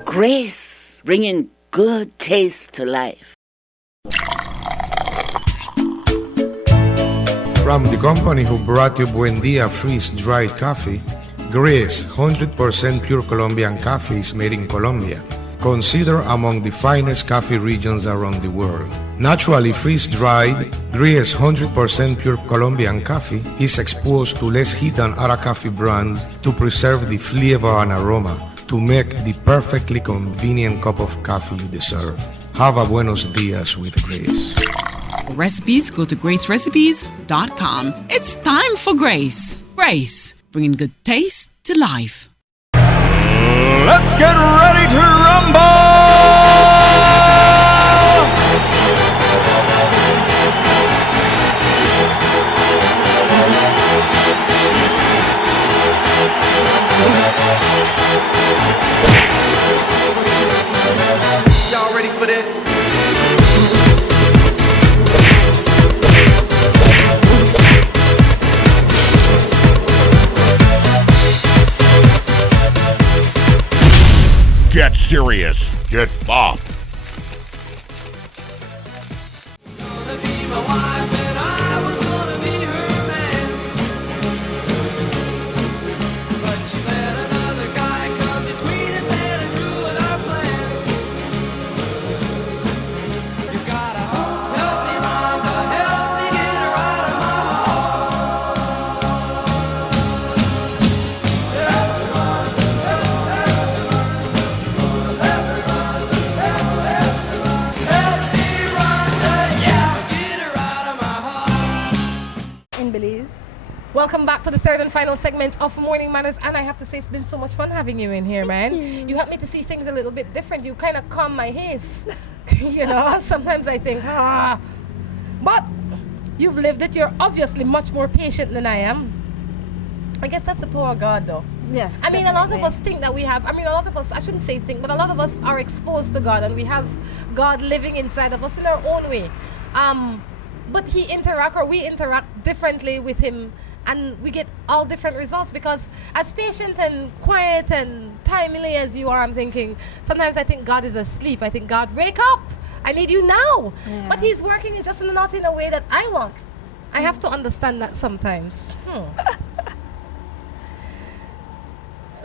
Grace, bringing good taste to life. From the company who brought you Buen Dia freeze-dried coffee, Grace 100% pure Colombian coffee is made in Colombia, considered among the finest coffee regions around the world. Naturally freeze-dried, Grace 100% pure Colombian coffee is exposed to less heat than other coffee brands to preserve the flavor and aroma to make the perfectly convenient cup of coffee you deserve. Have a buenos dias with Grace. For recipes, go to gracerecipes.com. It's time for Grace. Grace, bringing good taste to life. Let's get ready to rumble! Y'all ready for this? Get serious. Get bopped. Welcome back to the third and final segment of Morning Manners, and I have to say it's been so much fun having you in here, man. You help me to see things a little bit different. You kind of calm my haze. You know, sometimes I think, but you've lived it. You're obviously much more patient than I am. I guess that's the power of God, though. Yes. I mean, a lot of us think that we have, a lot of us, I shouldn't say think, but a lot of us are exposed to God, and we have God living inside of us in our own way. But we interact differently with Him, and we get all different results, because as patient and quiet and timely as you are, I'm thinking, sometimes I think God is asleep. I think, God, wake up. I need you now. Yeah. But He's working just not in a way that I want. I have to understand that sometimes.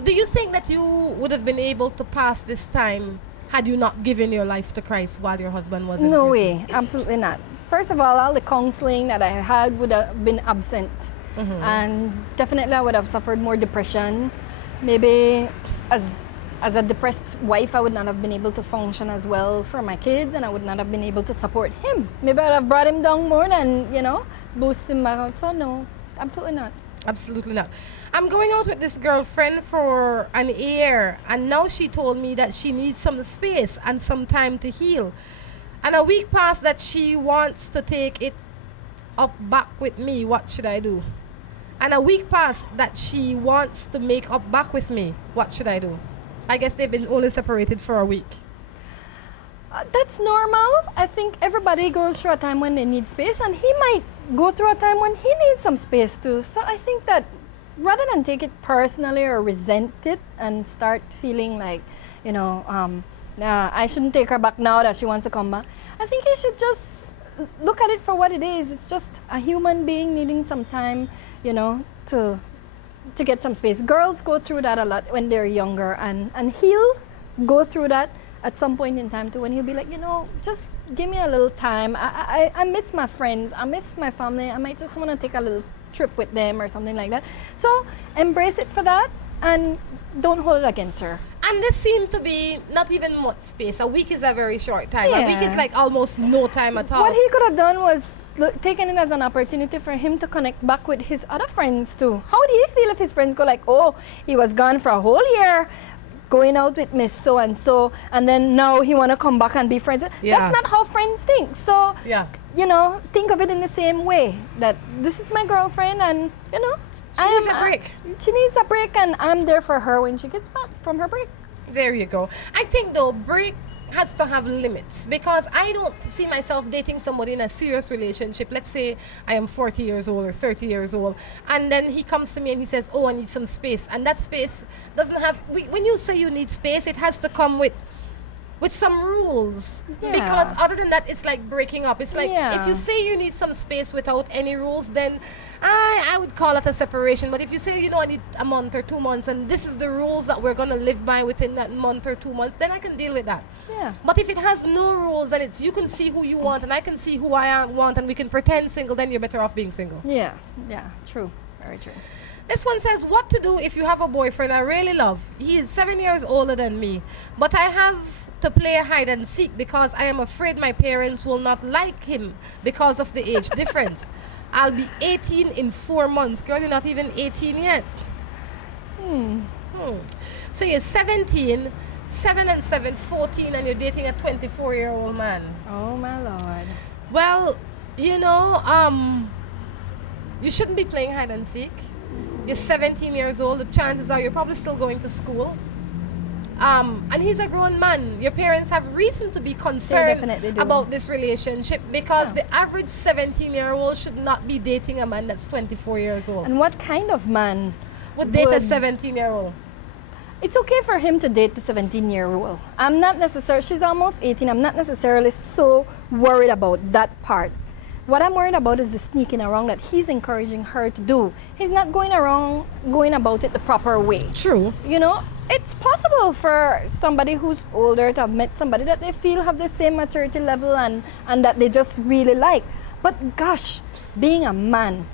Do you think that you would have been able to pass this time had you not given your life to Christ while your husband was in prison? No way, absolutely not. First of all the counseling that I had would have been absent. And definitely I would have suffered more depression. Maybe as a depressed wife, I would not have been able to function as well for my kids, and I would not have been able to support him. Maybe I would have brought him down more than, boost him back out. So no, absolutely not. Absolutely not. I'm going out with this girlfriend for an year, and now she told me that she needs some space and some time to heal. And a week passed that she wants to take it up back with me. What should I do? And a week passed that she wants to make up back with me. What should I do? I guess they've been only separated for a week. That's normal. I think everybody goes through a time when they need space, and he might go through a time when he needs some space too. So I think that rather than take it personally or resent it and start feeling like, I shouldn't take her back now that she wants to come back, I think he should just look at it for what it is. It's just a human being needing some time, to get some space. Girls go through that a lot when they're younger, and he'll go through that at some point in time too, when he'll be like, just give me a little time. I miss my friends. I miss my family. I might just want to take a little trip with them or something like that. So embrace it for that, and don't hold it against her. And this seemed to be not even much space. A week is a very short time. Yeah. A week is like almost no time at all. What he could have done was taken it as an opportunity for him to connect back with his other friends too. How would he feel if his friends go like, oh, he was gone for a whole year, going out with Miss So-and-so, and then now he want to come back and be friends? Yeah. That's not how friends think. So, think of it in the same way, that this is my girlfriend, and, she needs a break. She needs a break, and I'm there for her when she gets back from her break. There you go. I think, though, break has to have limits, because I don't see myself dating somebody in a serious relationship. Let's say I am 40 years old or 30 years old, and then he comes to me and he says, oh, I need some space. And that space doesn't have, when you say you need space, it has to come with some rules. Yeah. Because other than that, it's like breaking up. It's like, if you say you need some space without any rules, then I would call it a separation. But if you say, I need a month or 2 months, and this is the rules that we're going to live by within that month or 2 months, then I can deal with that. Yeah. But if it has no rules, and you can see who you want, and I can see who I want, and we can pretend single, then you're better off being single. Yeah, true. Very true. This one says, what to do if you have a boyfriend I really love. He is 7 years older than me, but I have to play hide and seek because I am afraid my parents will not like him because of the age difference. I'll be 18 in 4 months. Girl, you're not even 18 yet. So you're 17, 7 and 7, 14, and you're dating a 24-year-old man. Oh my Lord. Well, you know, you shouldn't be playing hide and seek. You're 17 years old. The chances are you're probably still going to school. And he's a grown man. Your parents have reason to be concerned about this relationship because the average 17-year-old should not be dating a man that's 24 years old. And what kind of man would date a 17-year-old? It's okay for him to date the 17-year-old. I'm not necessarily, she's almost 18. I'm not necessarily so worried about that part. What I'm worried about is the sneaking around that he's encouraging her to do. He's not going about it the proper way. True. You know, it's possible for somebody who's older to have met somebody that they feel have the same maturity level and that they just really like. But gosh, being a man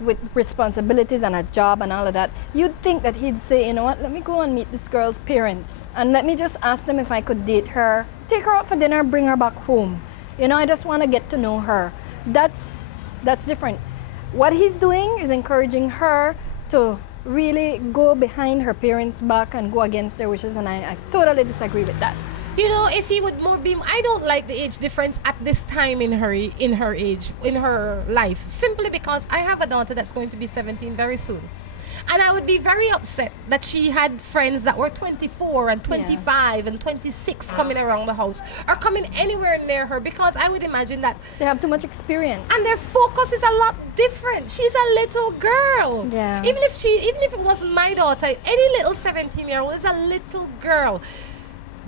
with responsibilities and a job and all of that, you'd think that he'd say, you know what, let me go and meet this girl's parents and let me just ask them if I could date her, take her out for dinner, bring her back home. You know, I just want to get to know her. That's different. What he's doing is encouraging her to really go behind her parents' back and go against their wishes, and I totally disagree with that. You know, if he would more be, I don't like the age difference at this time in her life, simply because I have a daughter that's going to be 17 very soon. And I would be very upset that she had friends that were 24 and 25 and 26 coming around the house or coming anywhere near her, because I would imagine that they have too much experience. And their focus is a lot different. She's a little girl. Yeah. Even if it wasn't my daughter, any little 17-year-old is a little girl.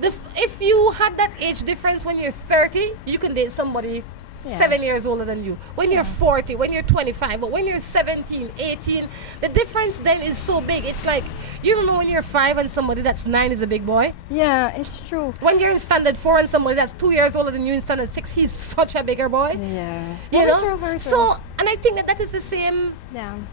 If you had that age difference when you're 30, you can date somebody 7 years older than you. When you're 40, when you're 25, but when you're 17, 18, the difference then is so big. It's like, you remember when you're 5 and somebody that's 9 is a big boy? Yeah, it's true. When you're in standard 4 and somebody that's 2 years older than you in standard 6, he's such a bigger boy. Yeah. You know? So, and I think that is the same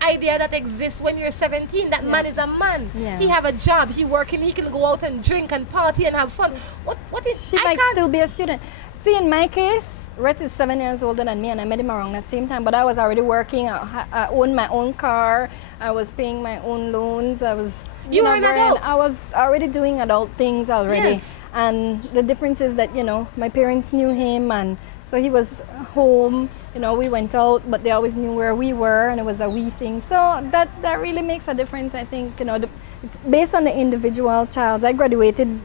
idea that exists when you're 17. That man is a man. Yeah. He have a job, he working, he can go out and drink and party and have fun. What is... She might still be a student. See, in my case, Rhett is 7 years older than me, and I met him around that same time, but I was already working. I owned my own car. I was paying my own loans. I was... You were an adult. I was already doing adult things already. Yes. And the difference is that, you know, my parents knew him, and so he was home. You know, we went out, but they always knew where we were, and it was a we thing. So that really makes a difference, I think. You know, it's based on the individual child. I graduated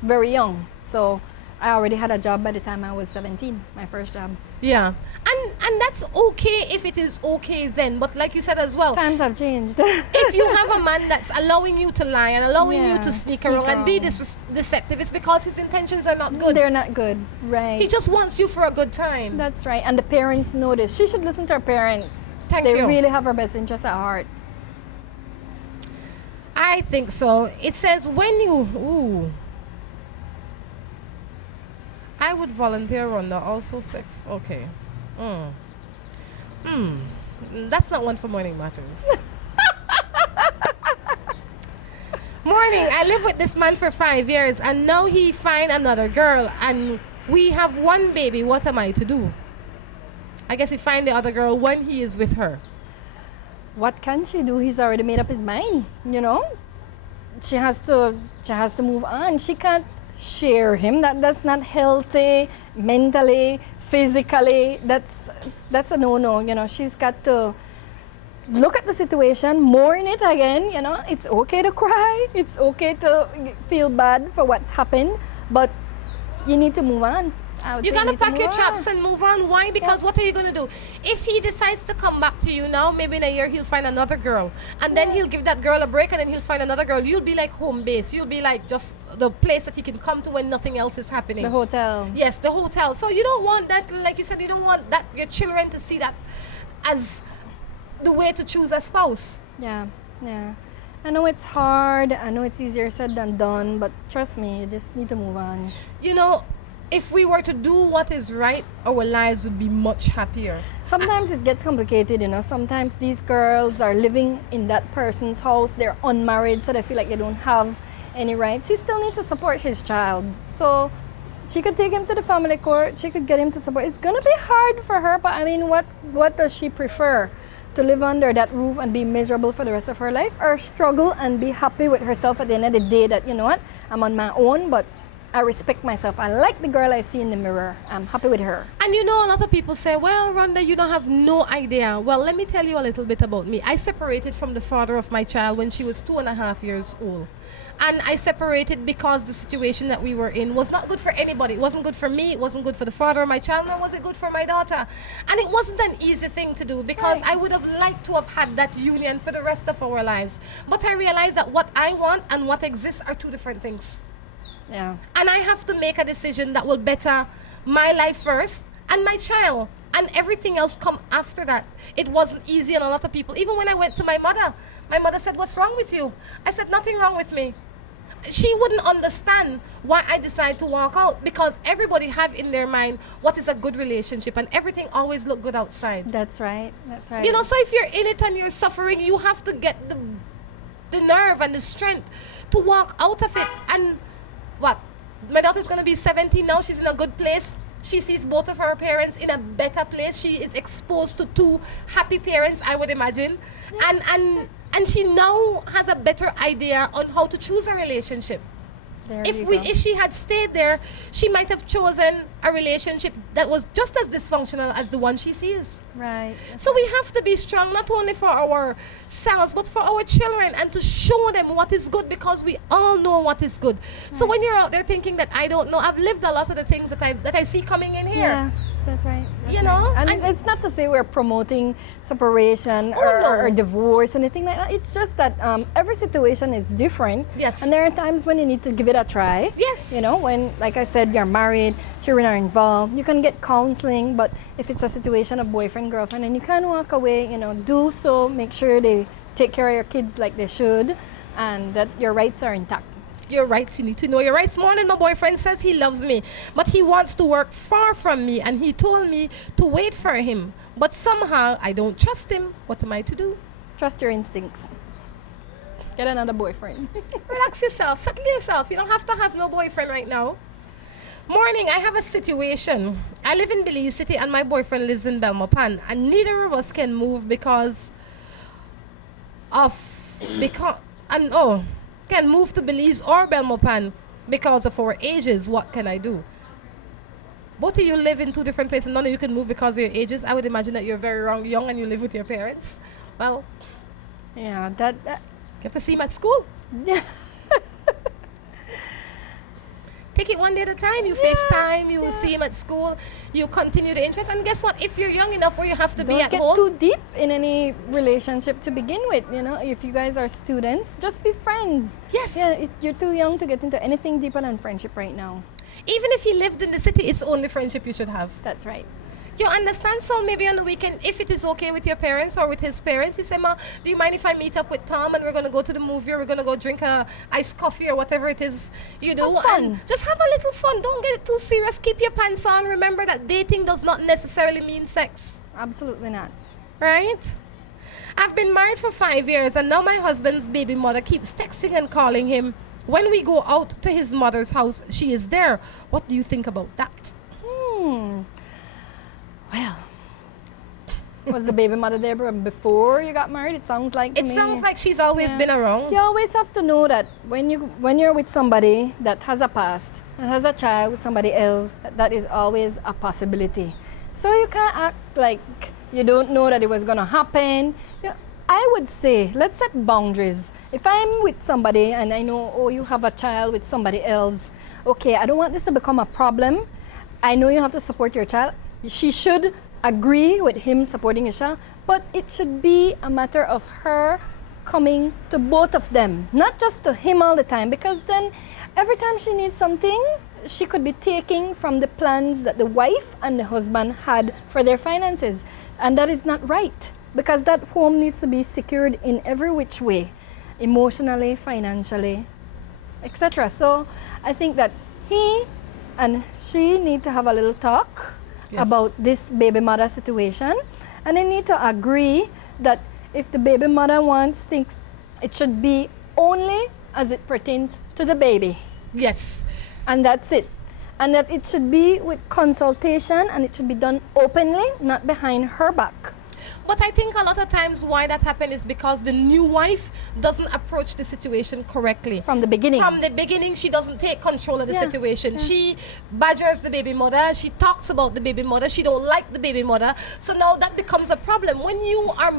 very young, so I already had a job by the time I was 17, my first job. Yeah, and that's okay if it is okay then, but like you said as well, times have changed. If you have a man that's allowing you to lie and allowing you to sneak around and be deceptive, it's because his intentions are not good. They're not good, right. He just wants you for a good time. That's right, and the parents know this. She should listen to her parents. Thank you. They really have her best interests at heart. I think so. It says when you... I would volunteer Rhonda, also 6. Okay. That's not one for Morning Matters. Morning, I live with this man for 5 years and now he find another girl and we have one baby. What am I to do? I guess he find the other girl when he is with her. What can she do? He's already made up his mind, you know? She has to move on. She can't share him. That's not healthy mentally, physically. That's a no-no. You know, she's got to look at the situation, mourn it again. You know, it's okay to cry, it's okay to feel bad for what's happened, but you need to move on. You gotta pack your chops and move on. Why? Because what are you gonna do? If he decides to come back to you now, maybe in a year he'll find another girl, and then he'll give that girl a break, and then he'll find another girl. You'll be like home base. You'll be like just the place that he can come to when nothing else is happening. The hotel. Yes, the hotel. So you don't want that, like you said, you don't want that your children to see that as the way to choose a spouse. Yeah. I know it's hard. I know it's easier said than done, but trust me, you just need to move on. You know, if we were to do what is right, our lives would be much happier. Sometimes it gets complicated, you know. Sometimes these girls are living in that person's house. They're unmarried, so they feel like they don't have any rights. He still needs to support his child. So she could take him to the family court. She could get him to support. It's going to be hard for her, but I mean, what does she prefer? to live under that roof and be miserable for the rest of her life, or struggle and be happy with herself at the end of the day that, you know what, I'm on my own, but I respect myself. I like the girl I see in the mirror. I'm happy with her. And you know, a lot of people say, well, Rhonda, you don't have no idea. Well, let me tell you a little bit about me. I separated from the father of my child when she was 2.5 years old. And I separated because the situation that we were in was not good for anybody. It wasn't good for me. It wasn't good for the father of my child, nor was it good for my daughter. And it wasn't an easy thing to do because I would have liked to have had that union for the rest of our lives. But I realized that what I want and what exists are two different things. Yeah. And I have to make a decision that will better my life first and my child. And everything else come after that. It wasn't easy, and a lot of people, even when I went to my mother said, what's wrong with you? I said, nothing wrong with me. She wouldn't understand why I decided to walk out, because everybody have in their mind what is a good relationship, and everything always look good outside. That's right. That's right. You know, so if you're in it and you're suffering, you have to get the nerve and the strength to walk out of it. And what? My daughter's going to be 17 now. She's in a good place. She sees both of her parents in a better place. She is exposed to two happy parents, I would imagine. And she now has a better idea on how to choose a relationship. If she had stayed there, she might have chosen a relationship that was just as dysfunctional as the one she sees. Right. So we have to be strong, not only for ourselves, but for our children, and to show them what is good, because we all know what is good. Right. So when you're out there thinking that I don't know, I've lived a lot of the things that I see coming in here. Yeah. That's right. You know? And it's not to say we're promoting separation or divorce or anything like that. It's just that every situation is different. Yes. And there are times when you need to give it a try. Yes. You know, when, like I said, you're married, children are involved, you can get counseling, but if it's a situation of boyfriend, girlfriend, and you can't walk away, you know, do so. Make sure they take care of your kids like they should, and that your rights are intact. Your rights, you need to know your rights. Morning, my boyfriend says he loves me, but he wants to work far from me, and he told me to wait for him. But somehow I don't trust him. What am I to do? Trust your instincts. Get another boyfriend. Relax yourself, settle yourself. You don't have to have no boyfriend right now. Morning, I have a situation. I live in Belize City and my boyfriend lives in Belmopan, and neither of us can move can move to Belize or Belmopan because of our ages. What can I do? Both of you live in two different places. None of you can move because of your ages. I would imagine that you're very young and you live with your parents. Well, yeah, you have to see him at school. Yeah. Take it one day at a time. You FaceTime, you see him at school, you continue the interest. And guess what? If you're young enough where you have to be at home. Don't get too deep in any relationship to begin with. You know, if you guys are students, just be friends. Yes. Yeah, you're too young to get into anything deeper than friendship right now. Even if he lived in the city, it's only friendship you should have. That's right. You understand? So maybe on the weekend, if it is okay with your parents or with his parents, you say, Ma, do you mind if I meet up with Tom and we're going to go to the movie, or we're going to go drink a iced coffee or whatever it is you do? Have fun. And just have a little fun. Don't get it too serious. Keep your pants on. Remember that dating does not necessarily mean sex. Absolutely not. Right? I've been married for 5 years, and now my husband's baby mother keeps texting and calling him. When we go out to his mother's house, she is there. What do you think about that? Well, was the baby mother there before you got married? It sounds like to me. It sounds like she's always been around. You always have to know that when you're with somebody that has a past and has a child with somebody else, that is always a possibility. So you can't act like you don't know that it was going to happen. I would say, let's set boundaries. If I'm with somebody and I know, oh, you have a child with somebody else, okay, I don't want this to become a problem. I know you have to support your child. She should agree with him supporting his child, but it should be a matter of her coming to both of them, not just to him all the time, because then every time she needs something, she could be taking from the plans that the wife and the husband had for their finances. And that is not right, because that home needs to be secured in every which way, emotionally, financially, etc. So I think that he and she need to have a little talk about this baby mother situation, and they need to agree that if the baby mother thinks it should be only as it pertains to the baby. Yes. And that's it. And that it should be with consultation, and it should be done openly, not behind her back. But I think a lot of times why that happens is because the new wife doesn't approach the situation correctly. From the beginning. From the beginning, she doesn't take control of the situation. She badgers the baby mother. She talks about the baby mother. She don't like the baby mother. So now that becomes a problem. When you are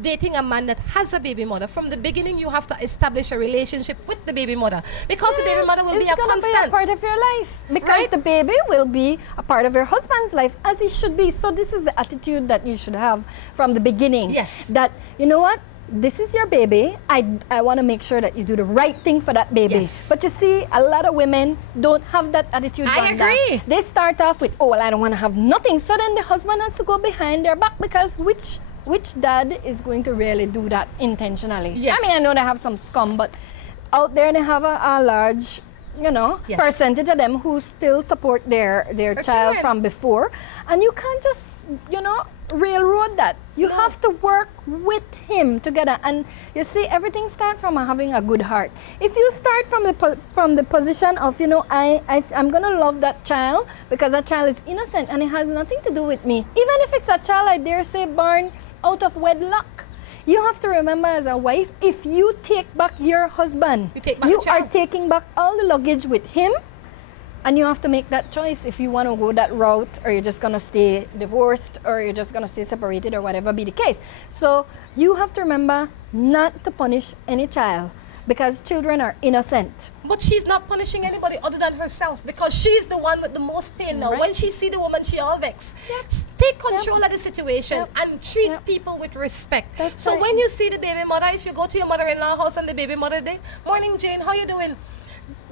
dating a man that has a baby mother, from the beginning you have to establish a relationship with the baby mother, because the baby mother will be a constant. Be a part of your life, because the baby will be a part of your husband's life, as it should be. So this is the attitude that you should have from the beginning. Yes. That, you know what, this is your baby. I want to make sure that you do the right thing for that baby. Yes. But you see, a lot of women don't have that attitude. I agree. They start off with, oh, well, I don't want to have nothing. So then the husband has to go behind their back, because which dad is going to really do that intentionally? Yes. I mean, I know they have some scum, but out there they have a large, percentage of them who still support their child from before. And you can't just, railroad that. You have to work with him together. And you see, everything starts from having a good heart. If you start from the position of, I'm going to love that child because that child is innocent and it has nothing to do with me. Even if it's a child, I dare say, born out of wedlock. You have to remember, as a wife, if you take back your husband, you are taking back all the luggage with him, and you have to make that choice if you want to go that route, or you're just going to stay divorced, or you're just going to stay separated, or whatever be the case. So you have to remember not to punish any child, because children are innocent. But she's not punishing anybody other than herself, because she's the one with the most pain now. Right. When she see the woman, she all vexed. Take control of the situation and treat people with respect. So when you see the baby mother, if you go to your mother-in-law house and the baby mother day, morning Jane, how you doing?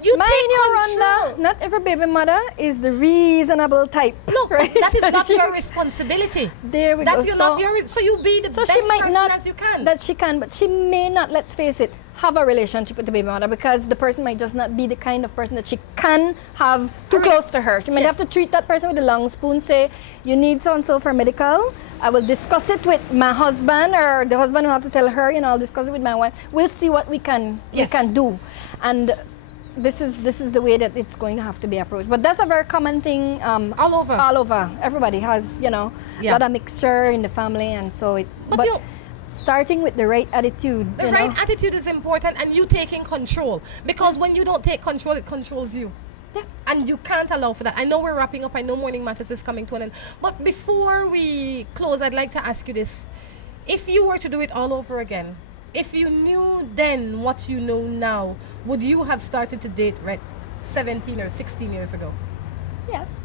You Mind take you, control. Rhonda, not every baby mother is the reasonable type. No, right? that is not your responsibility. There we that go. you're not your. So you be the best person as you can. That she can, but she may not. Let's face it. Have a relationship with the baby mother, because the person might just not be the kind of person that she can have too close to her. She might have to treat that person with a long spoon, say, you need so-and-so for medical. I will discuss it with my husband, or the husband will have to tell her, I'll discuss it with my wife. We'll see what we can do. And this is the way that it's going to have to be approached. But that's a very common thing all over. Everybody has, a lot of mixture in the family, and so starting with the right attitude. The right attitude is important, and you taking control. Because when you don't take control, it controls you. Yeah. And you can't allow for that. I know we're wrapping up. I know Morning Matters is coming to an end. But before we close, I'd like to ask you this. If you were to do it all over again, if you knew then what you know now, would you have started to date 17 or 16 years ago? Yes.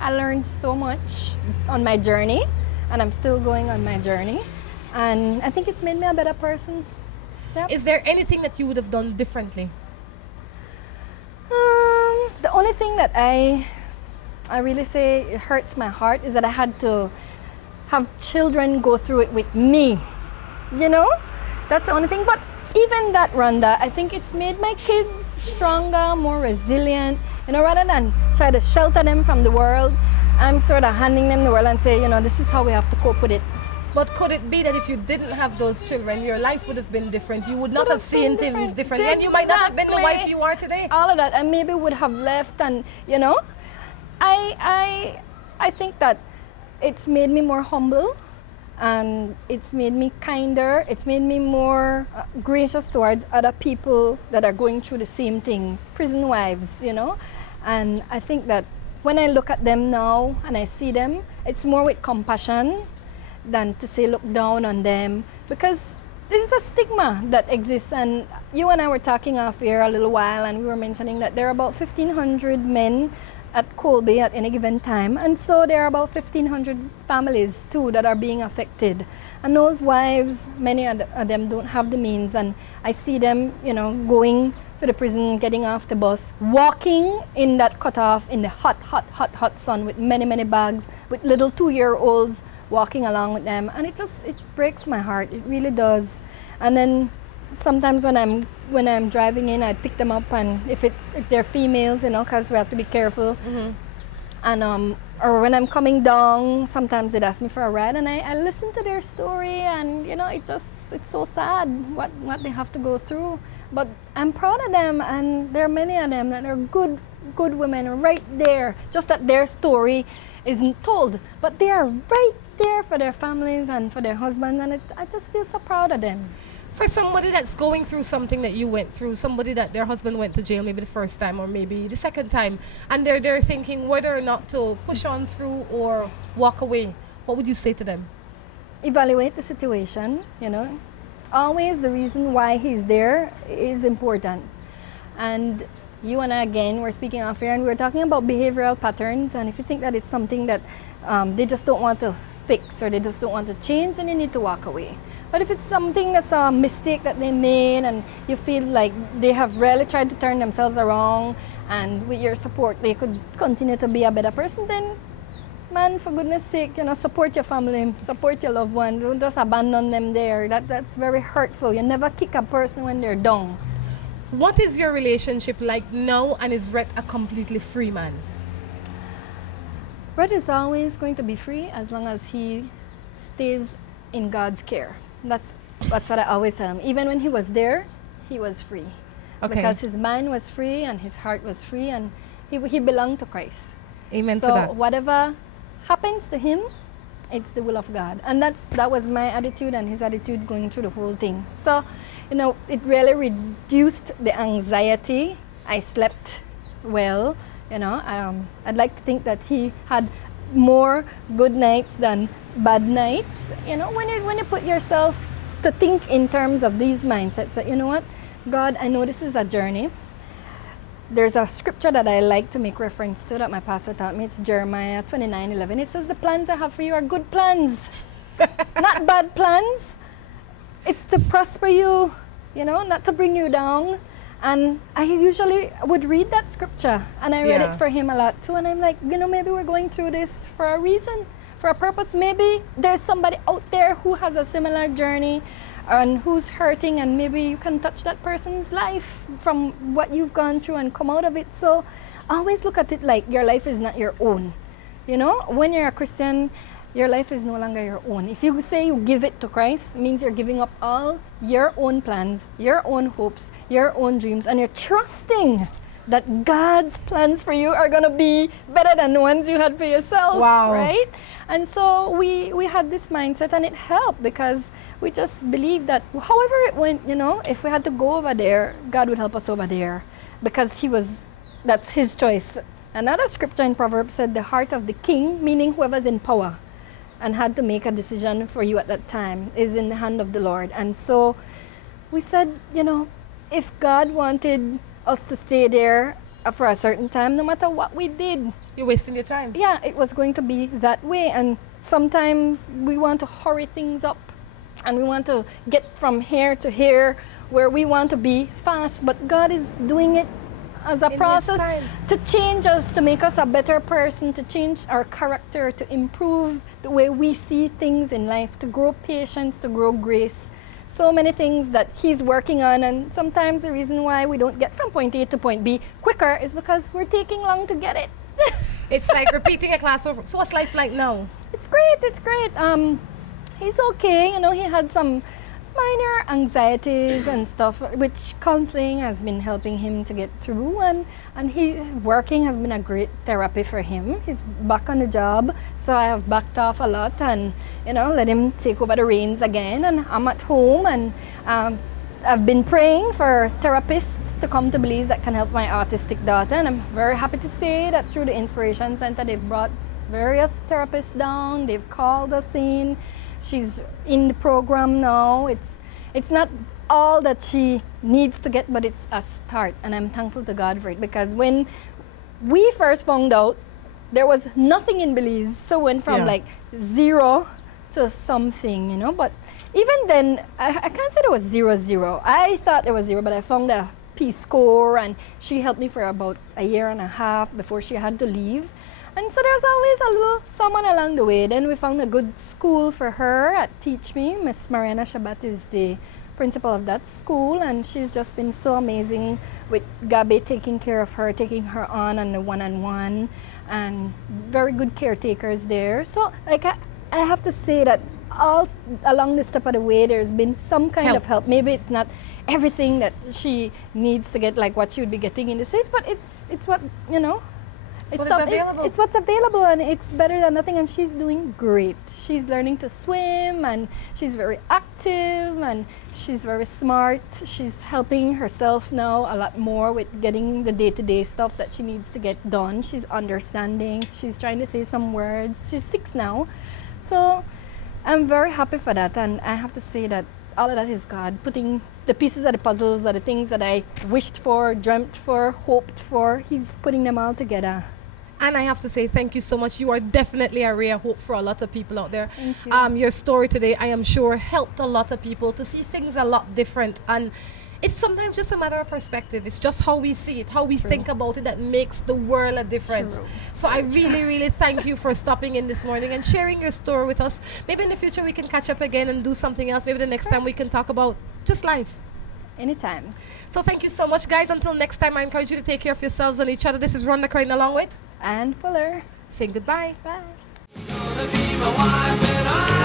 I learned so much on my journey, and I'm still going on my journey. And I think it's made me a better person. Yep. Is there anything that you would have done differently? The only thing that I really say it hurts my heart is that I had to have children go through it with me. That's the only thing. But even that, Rhonda, I think it's made my kids stronger, more resilient. Rather than try to shelter them from the world, I'm sort of handing them the world and say, this is how we have to cope with it. But could it be that if you didn't have those children, your life would have been different? You would not have seen things differently, and you might not have been the wife you are today. All of that, and maybe would have left, and I think that it's made me more humble, and it's made me kinder. It's made me more gracious towards other people that are going through the same thing, prison wives, And I think that when I look at them now and I see them, it's more with compassion than to say look down on them, because this is a stigma that exists. And you and I were talking off air a little while, and we were mentioning that there are about 1,500 men at Colby at any given time, and so there are about 1,500 families too that are being affected, and those wives, many of them don't have the means, and I see them going to the prison, getting off the bus, walking in that cutoff in the hot sun with many bags, with little 2-year-olds walking along with them, and it breaks my heart. It really does. And then sometimes when I'm driving in, I'd pick them up, and if they're females, because we have to be careful. Mm-hmm. And or when I'm coming down, sometimes they'd ask me for a ride, and I listen to their story, and it's so sad what they have to go through. But I'm proud of them, and there are many of them that are good good women right there, just that their story isn't told, but they are right there for their families and for their husbands, and I just feel so proud of them. For somebody that's going through something that you went through, somebody that their husband went to jail maybe the first time or maybe the second time, and they're thinking whether or not to push on through or walk away, what would you say to them? Evaluate the situation, you know. Always the reason why he's there is important. And you and I, again, we're speaking off here and we're talking about behavioral patterns, and if you think that it's something that they just don't want to fix or they just don't want to change, then you need to walk away. But if it's something that's a mistake that they made and you feel like they have really tried to turn themselves around and with your support they could continue to be a better person, then man, for goodness sake, you know, support your family, support your loved one. Don't just abandon them there. That's very hurtful. You never kick a person when they're down. What is your relationship like now, and is Rhett a completely free man? Rhett is always going to be free as long as he stays in God's care. That's what I always tell him. Even when he was there, he was free. Okay. Because his mind was free and his heart was free, and he belonged to Christ. Amen so to that. Whatever happens to him, it's the will of God. And that was my attitude and his attitude going through the whole thing. So, you know, it really reduced the anxiety. I slept well, you know. I'd like to think that he had more good nights than bad nights. You know, when you put yourself to think in terms of these mindsets, that, you know what, God, I know this is a journey. There's a scripture that I like to make reference to that my pastor taught me. It's Jeremiah 29:11. It says, the plans I have for you are good plans, not bad plans. It's to prosper you, you know, not to bring you down. And I usually would read that scripture, and I read it for him a lot too. And I'm like, you know, maybe we're going through this for a reason, for a purpose. Maybe there's somebody out there who has a similar journey and who's hurting, and maybe you can touch that person's life from what you've gone through and come out of it. So always look at it like your life is not your own. You know, when you're a Christian, your life is no longer your own. If you say you give it to Christ, it means you're giving up all your own plans, your own hopes, your own dreams, and you're trusting that God's plans for you are going to be better than the ones you had for yourself. Wow. Right? And so we had this mindset, and it helped because we just believed that however it went, you know, if we had to go over there, God would help us over there because that's his choice. Another scripture in Proverbs said, the heart of the king, meaning whoever's in power and had to make a decision for you at that time, is in the hand of the Lord. And so we said, you know, if God wanted us to stay there for a certain time, no matter what we did, you're wasting your time. Yeah, it was going to be that way. And sometimes we want to hurry things up and we want to get from here to here where we want to be fast, but God is doing it as a process to change us, to make us a better person, to change our character, to improve the way we see things in life, to grow patience, to grow grace. So many things that he's working on, and sometimes the reason why we don't get from point A to point B quicker is because we're taking long to get it. It's like repeating a class over. So what's life like now? It's great, it's great. He's okay, you know, he had some minor anxieties and stuff, which counseling has been helping him to get through, and working has been a great therapy for him. He's back on the job, so I have backed off a lot and, you know, let him take over the reins again, and I'm at home, and I've been praying for therapists to come to Belize that can help my autistic daughter, and I'm very happy to say that through the Inspiration Center they've brought various therapists down, they've called us in. She's in the program now. It's not all that she needs to get, but it's a start, and I'm thankful to God for it, because when we first found out, there was nothing in Belize, so went from like 0 to something, you know. But even then, I can't say there was 0. I thought there was 0, but I found a Peace Corps, and she helped me for about a year and a half before she had to leave. And so there's always a little someone along the way. Then we found a good school for her at Teach Me. Miss Mariana Shabat is the principal of that school, and she's just been so amazing with Gabi taking care of her, taking her on the one-on-one, and very good caretakers there. So like I have to say that all along the step of the way, there's been some kind of help. Maybe it's not everything that she needs to get, like what she would be getting in the States, but it's what, you know, it's available. It's what's available, and it's better than nothing, and she's doing great. She's learning to swim, and she's very active, and she's very smart. She's helping herself now a lot more with getting the day-to-day stuff that she needs to get done. She's understanding. She's trying to say some words. She's 6 now. So I'm very happy for that, and I have to say that all of that is God putting the pieces of the puzzles, or the things that I wished for, dreamt for, hoped for. He's putting them all together. And I have to say thank you so much. You are definitely a rare hope for a lot of people out there. Thank you. Your story today, I am sure, helped a lot of people to see things a lot different. And it's sometimes just a matter of perspective. It's just how we see it, how we think about it, that makes the world a difference. True. So I really, really thank you for stopping in this morning and sharing your story with us. Maybe in the future we can catch up again and do something else. Maybe the next time we can talk about just life. Anytime. So thank you so much, guys. Until next time, I encourage you to take care of yourselves and each other. This is Rhonda Crichton along with And Fuller. saying goodbye. Bye. Gonna be my wife and I